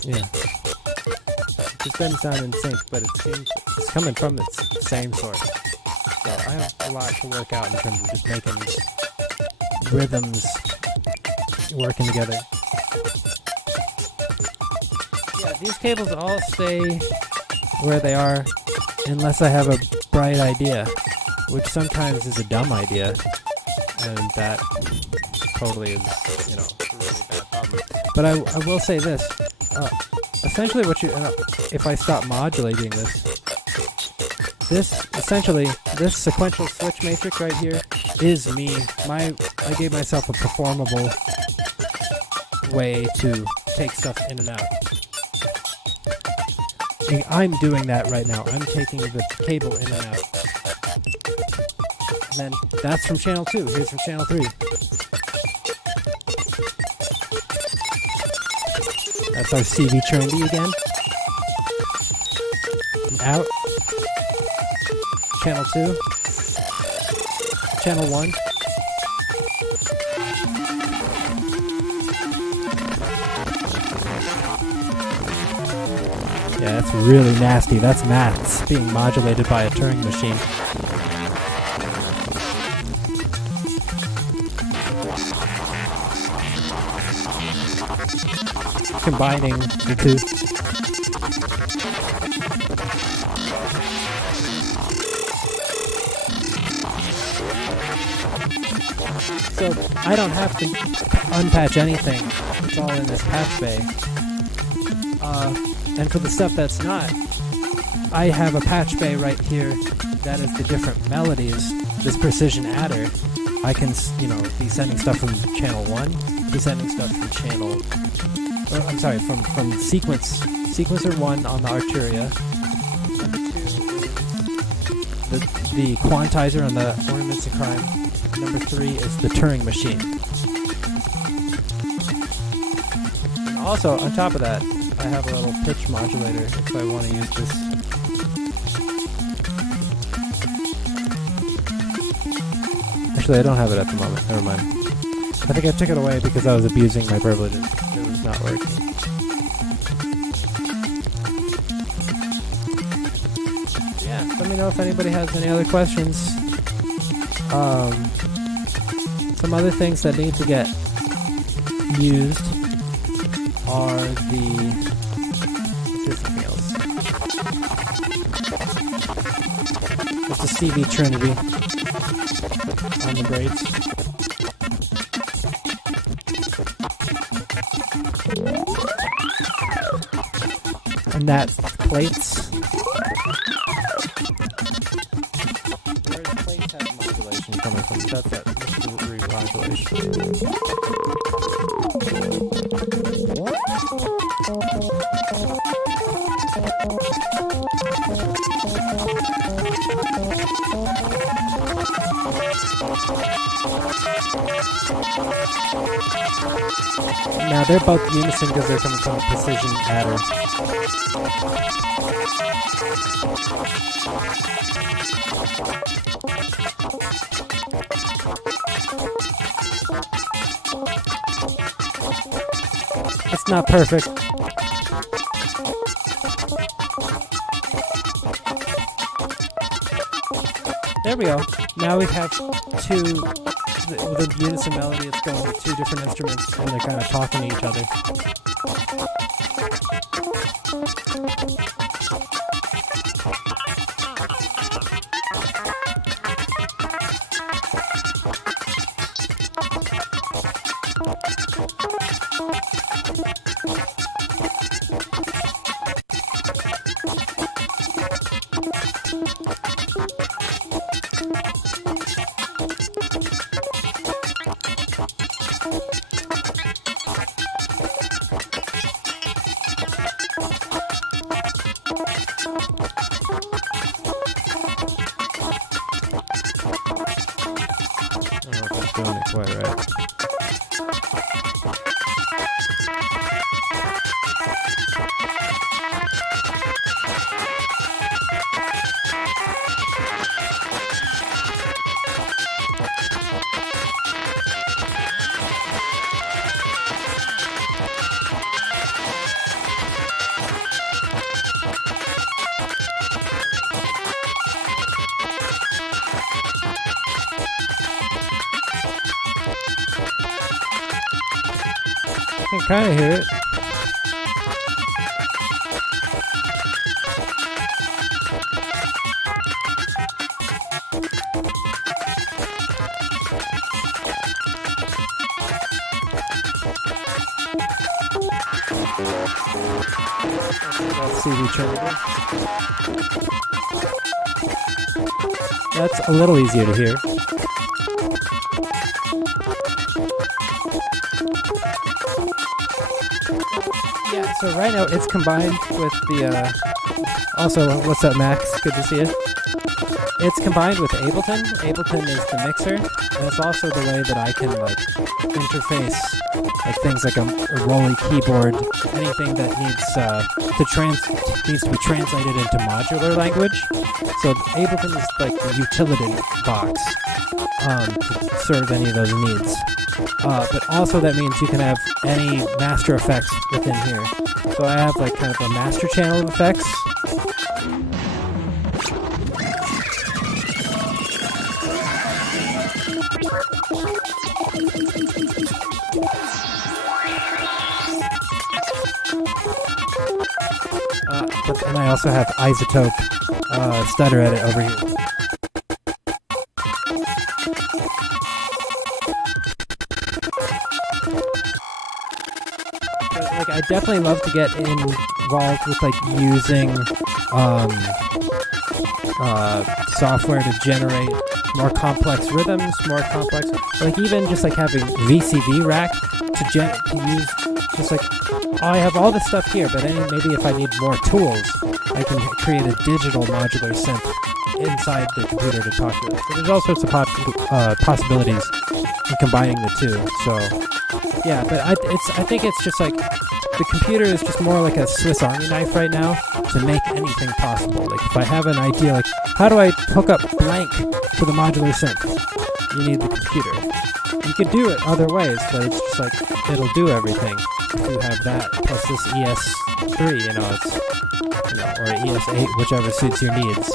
just doesn't sound in sync, but it seems it's coming from the same source. So I have a lot to work out in terms of just making these rhythms working together. Yeah, these cables all stay where they are unless I have a bright idea, which sometimes is a dumb idea, and that totally is, a really bad problem. But I will say this, essentially if I stop modulating this sequential switch matrix right here is me. I gave myself a performable way to take stuff in and out. I'm doing that right now. I'm taking the cable in and out. And then that's from channel 2. Here's from channel 3. That's our CV trendy again. Out. Channel 2. Channel 1. Yeah, that's really nasty. That's maths being modulated by a Turing machine. Combining the two. So I don't have to unpatch anything. It's all in this patch bay. And for the stuff that's not, I have a patch bay right here that is the different melodies. This precision adder, I can, be sending stuff from channel 1, be sending stuff from channel, from sequencer 1 on the Arturia. Number 2 is the quantizer on the Ornaments of Crime. Number 3 is the Turing machine. And also, on top of that, I have a little pitch modulator if I want to use this. Actually, I don't have it at the moment. Never mind. I think I took it away because I was abusing my privileges. It was not working. Yeah, let me know if anybody has any other questions. Some other things that need to get used are here's something else. It's a CV Trinity on the braids. And that plates. Where the plates have modulation coming from. That's that remodulation. Now they're both unison because they're coming from a precision adder. It's not perfect. There we go. Now we have the unison melody. It's going with two different instruments, and they're kind of talking to each other. don't know if I'm doing it quite right. I can kind of hear it. CV channel. That's a little easier to hear. Yeah, so right now it's combined with the, also, what's up, Max? Good to see you. It's combined with Ableton. Ableton is the mixer, and it's also the way that I can, like, interface, like, things like a rolly keyboard, anything that needs to be translated into modular language. So Ableton is, like, the utility box to serve any of those needs. But also that means you can have any master effects within here. So I have, like, kind of a master channel of effects. And I also have Isotope stutter edit over here. But, like, I definitely love to get involved with, like, using software to generate more complex rhythms, more complex, like, even just like having VCV rack to use, just like, I have all this stuff here, but maybe if I need more tools, I can create a digital modular synth inside the computer to talk to it. So there's all sorts of possibilities in combining the two. So yeah, but I think it's just like the computer is just more like a Swiss Army knife right now to make anything possible. Like if I have an idea, like how do I hook up blank to the modular synth? You need the computer. You could do it other ways, but it's just like it'll do everything. You have that plus this ES3, it's or ES8, whichever suits your needs.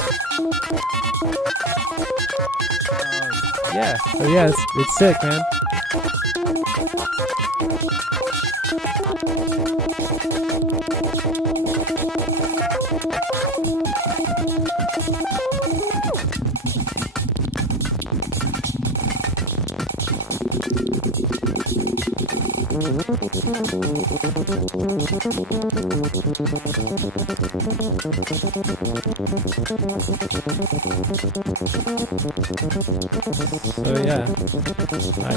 Yeah, so yeah, it's sick, man. So yeah, I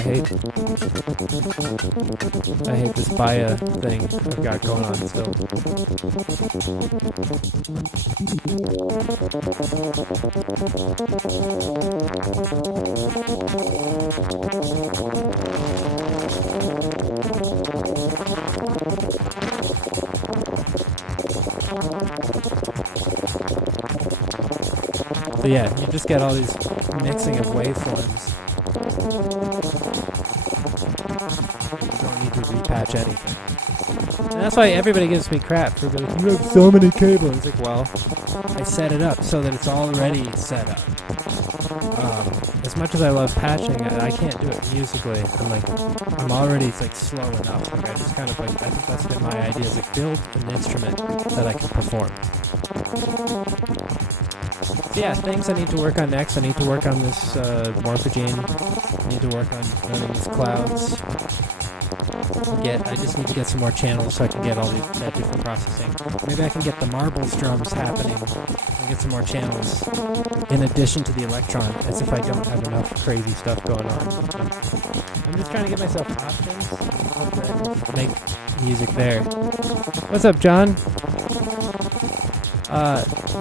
hate this Baya thing I've got going on still. So yeah, you just get all these mixing of waveforms. You don't need to repatch anything. And that's why everybody gives me crap for like, you have so many cables. It's like, well, I set it up so that it's already set up. As much as I love patching, I can't do it musically. I'm already like slow enough. Like I just kind of like, I think that's been my idea, is like build an instrument that I can perform. So yeah, things I need to work on next. I need to work on this Morphogene. I need to work on learning these clouds. I just need to get some more channels so I can get all that different processing. Maybe I can get the marbles drums happening and get some more channels in addition to the electron, as if I don't have enough crazy stuff going on. So I'm just trying to get myself options to make music there. What's up, John?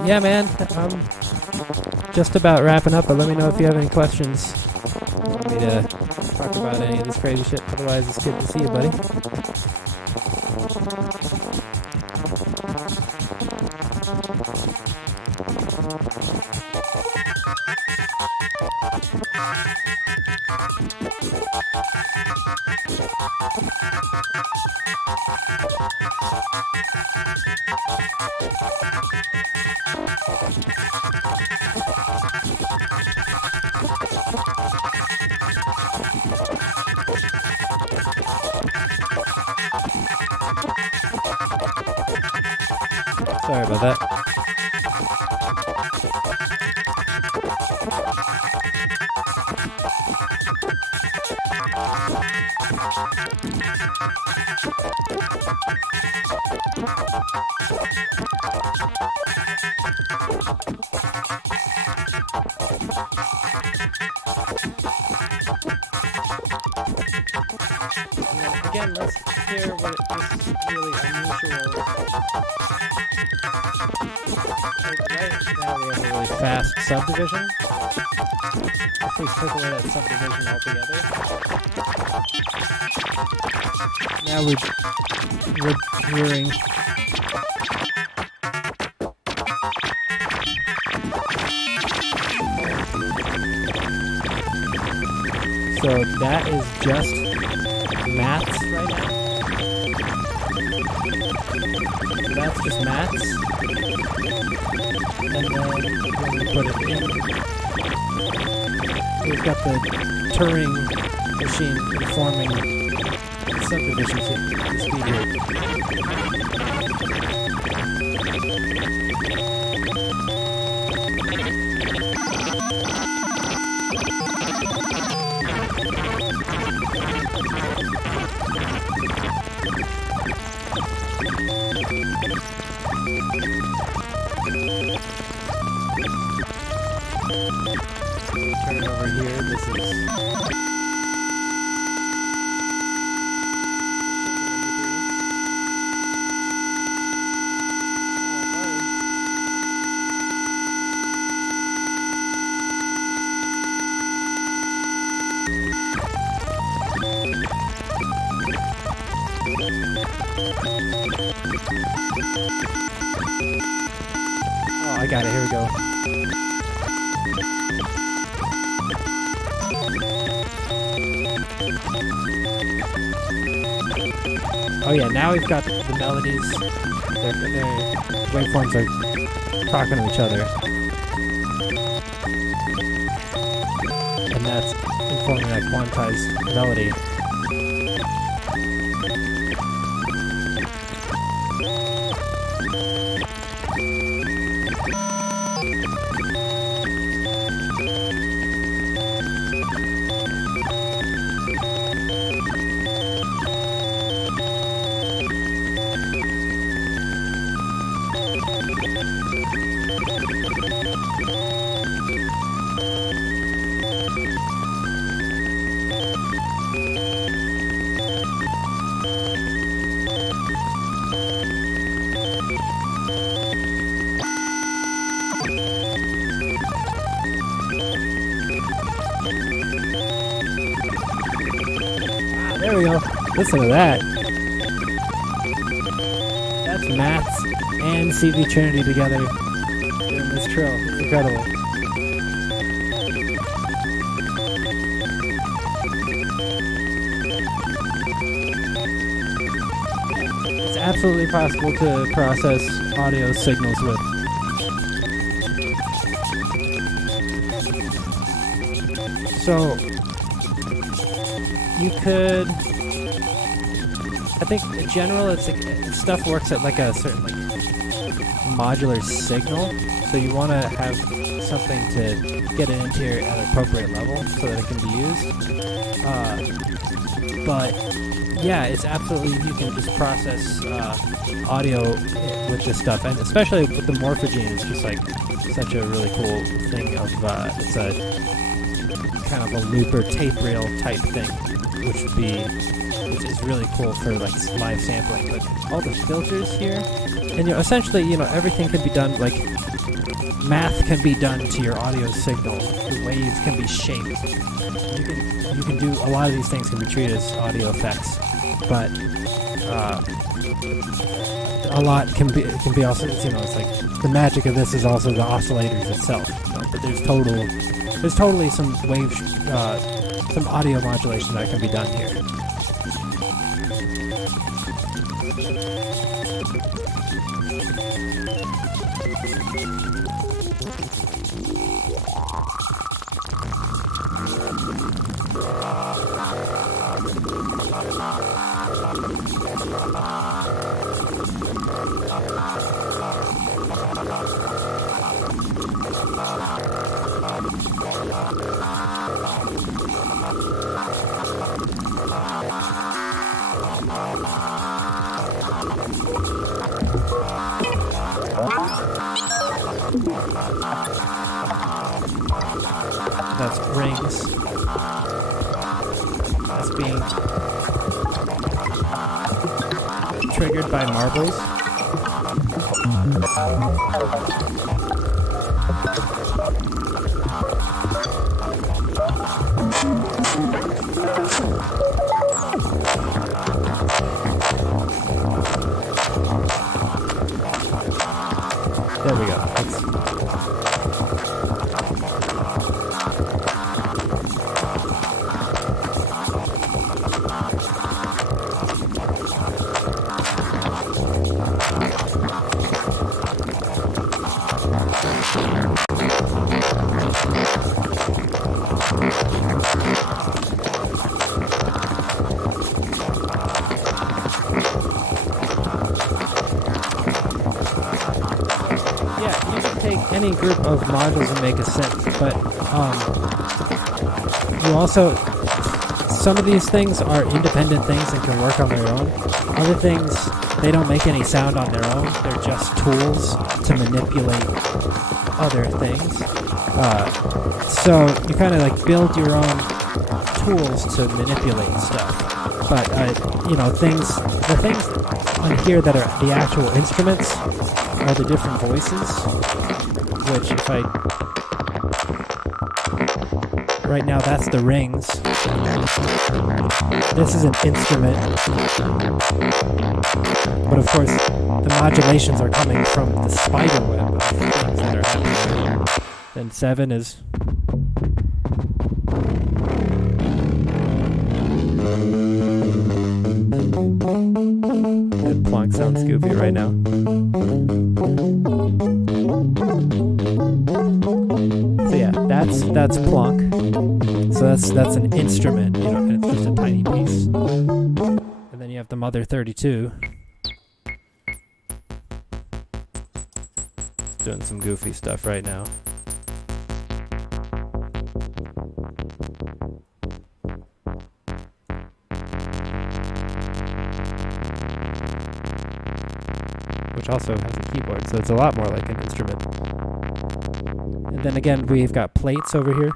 Yeah, man. I'm just about wrapping up, but let me know if you have any questions. You want me to talk about any of this crazy shit? Otherwise, it's good to see you, buddy. Sorry about that. Again, let's hear what this really unusual. Right now we have a really fast subdivision. If we took away that subdivision altogether, now we're hearing so that is just maths right now. So that's just maths. And then when we put it in, we've got the Turing machine informing the subdivision speed here. Turn it over here. This is oh, I got it. Here we go. Oh yeah, now we've got the melodies, their waveforms are talking to each other. And that's informing that quantized melody. There we go. Listen to that. That's Maths and CV Trinity together doing this trill. It's incredible. It's absolutely possible to process audio signals with. So you could, I think in general it's like stuff works at like a certain like modular signal, so you want to have something to get it into your at an appropriate level so that it can be used. But yeah, it's absolutely, you can just process audio with this stuff, and especially with the Morphogene, it's just like such a really cool thing of, it's a kind of a looper tape reel type thing, which would be, it's really cool for like live sampling. But all the filters here, and essentially, everything can be done, like math can be done to your audio signal. The waves can be shaped. You can do a lot of these things can be treated as audio effects, but a lot can be also, it's like the magic of this is also the oscillators itself. But there's totally some wave, some audio modulation that can be done here. That's rings. That's being triggered by marbles. There we go. Any group of modules and make a synth, but you also, some of these things are independent things and can work on their own. Other things, they don't make any sound on their own. They're just tools to manipulate other things. So you kind of like build your own tools to manipulate stuff. But the things on here that are the actual instruments are the different voices. Which if right now that's the rings. This is an instrument. But of course, the modulations are coming from the spider web of things that are happening. Then 7 is... That plonk sounds goofy right now. That's plonk. So that's an instrument, and it's just a tiny piece. And then you have the Mother 32. It's doing some goofy stuff right now. Which also has a keyboard, so it's a lot more like an instrument. And then again, we've got plates over here.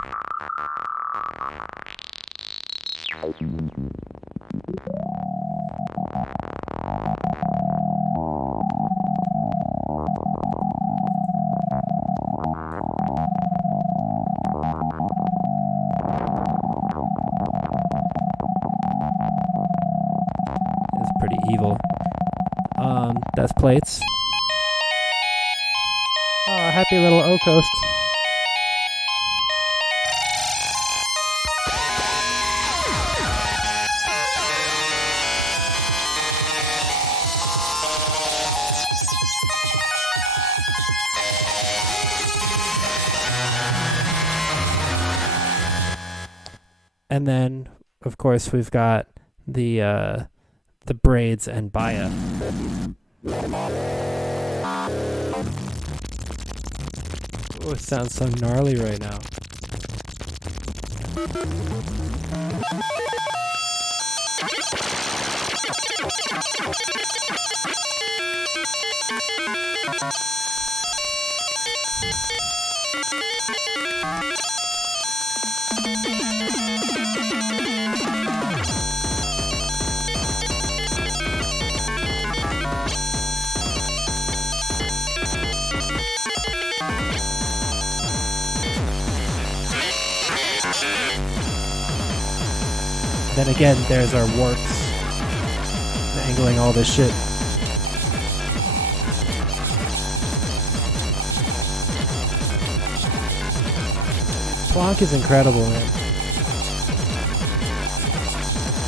It's pretty evil. That's plates. Oh, happy little O-Coast. And then, of course, we've got the braids and baya. Oh, it sounds so gnarly right now. Then again, there's our warps angling all this shit. Plonk is incredible, man.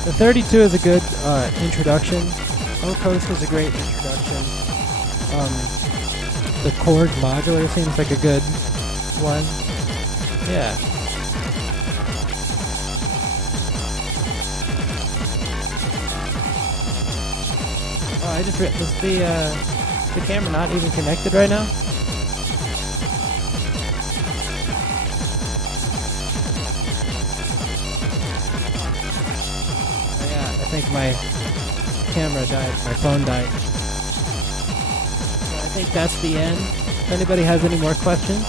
The 32 is a good introduction. O-Coast is a great introduction. The Korg modular seems like a good one. Yeah. Oh, I just was the camera not even connected right now? Oh, yeah, I think my camera died, my phone died. So I think that's the end. If anybody has any more questions?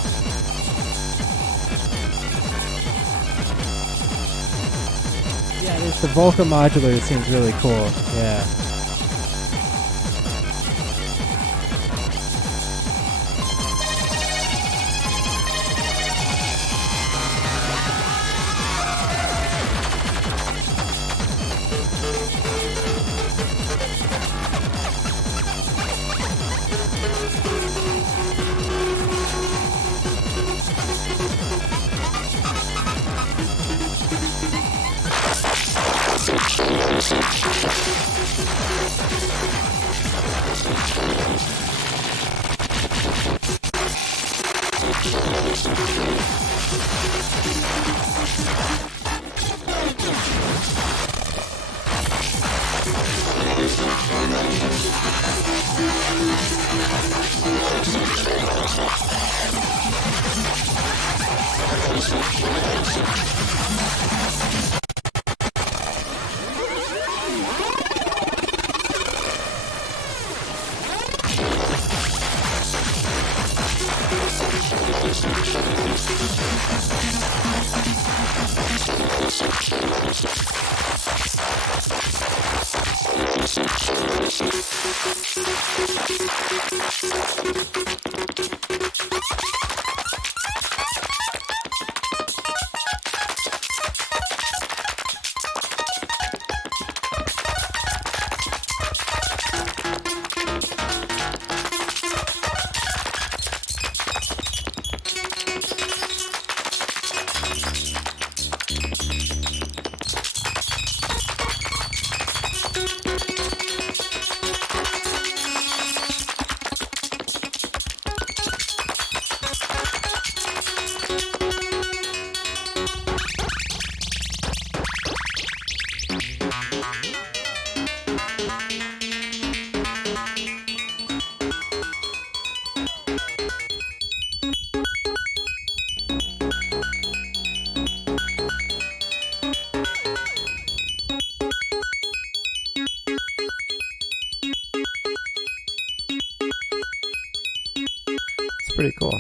Yeah, there's the vocal modular. It seems really cool. Yeah. Pretty cool.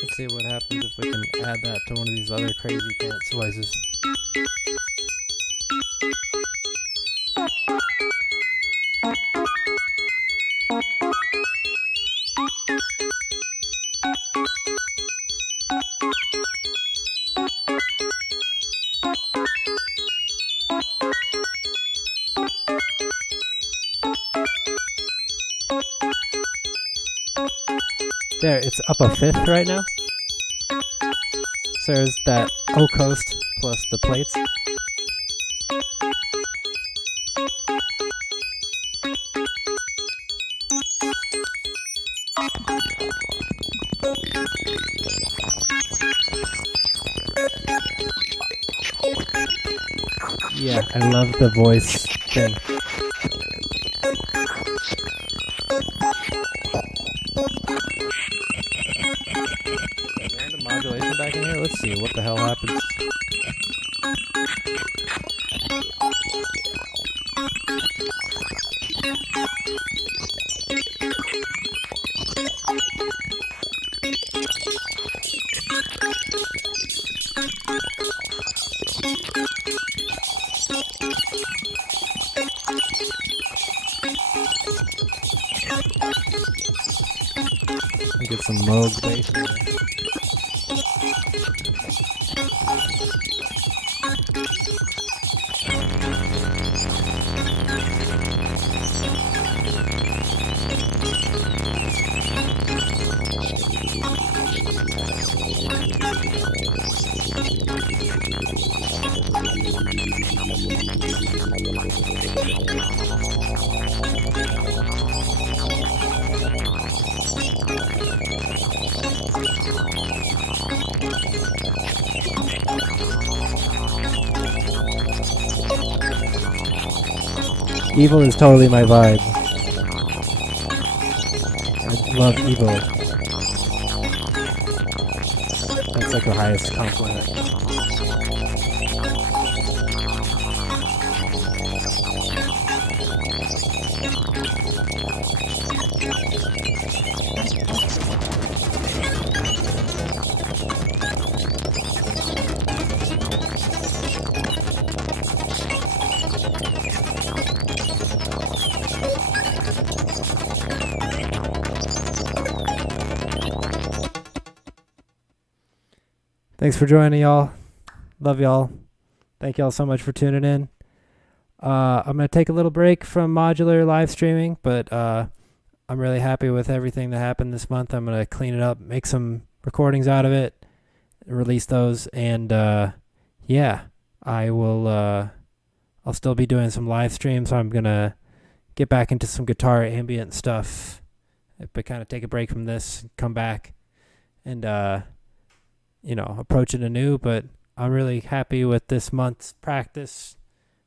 Let's see what happens if we can add that to one of these other crazy pants voices. There, it's up a fifth right now. So there's that O-Coast plus the plates. Yeah, I love the voice thing. Random modulation back in here. Let's see what the hell happens. Get some Moog bass in there. Evil is totally my vibe. I love evil. That's like the highest compliment. Thanks for joining, y'all. Love y'all. Thank y'all so much for tuning in. I'm going to take a little break from Modular live streaming, but I'm really happy with everything that happened this month. I'm going to clean it up, make some recordings out of it, release those, and yeah, I will. I'll still be doing some live streams, so I'm going to get back into some guitar ambient stuff, but kind of take a break from this, come back, and approach it anew. But I'm really happy with this month's practice,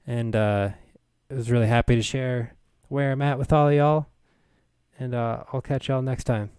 and I was really happy to share where I'm at with all of y'all, and I'll catch y'all next time.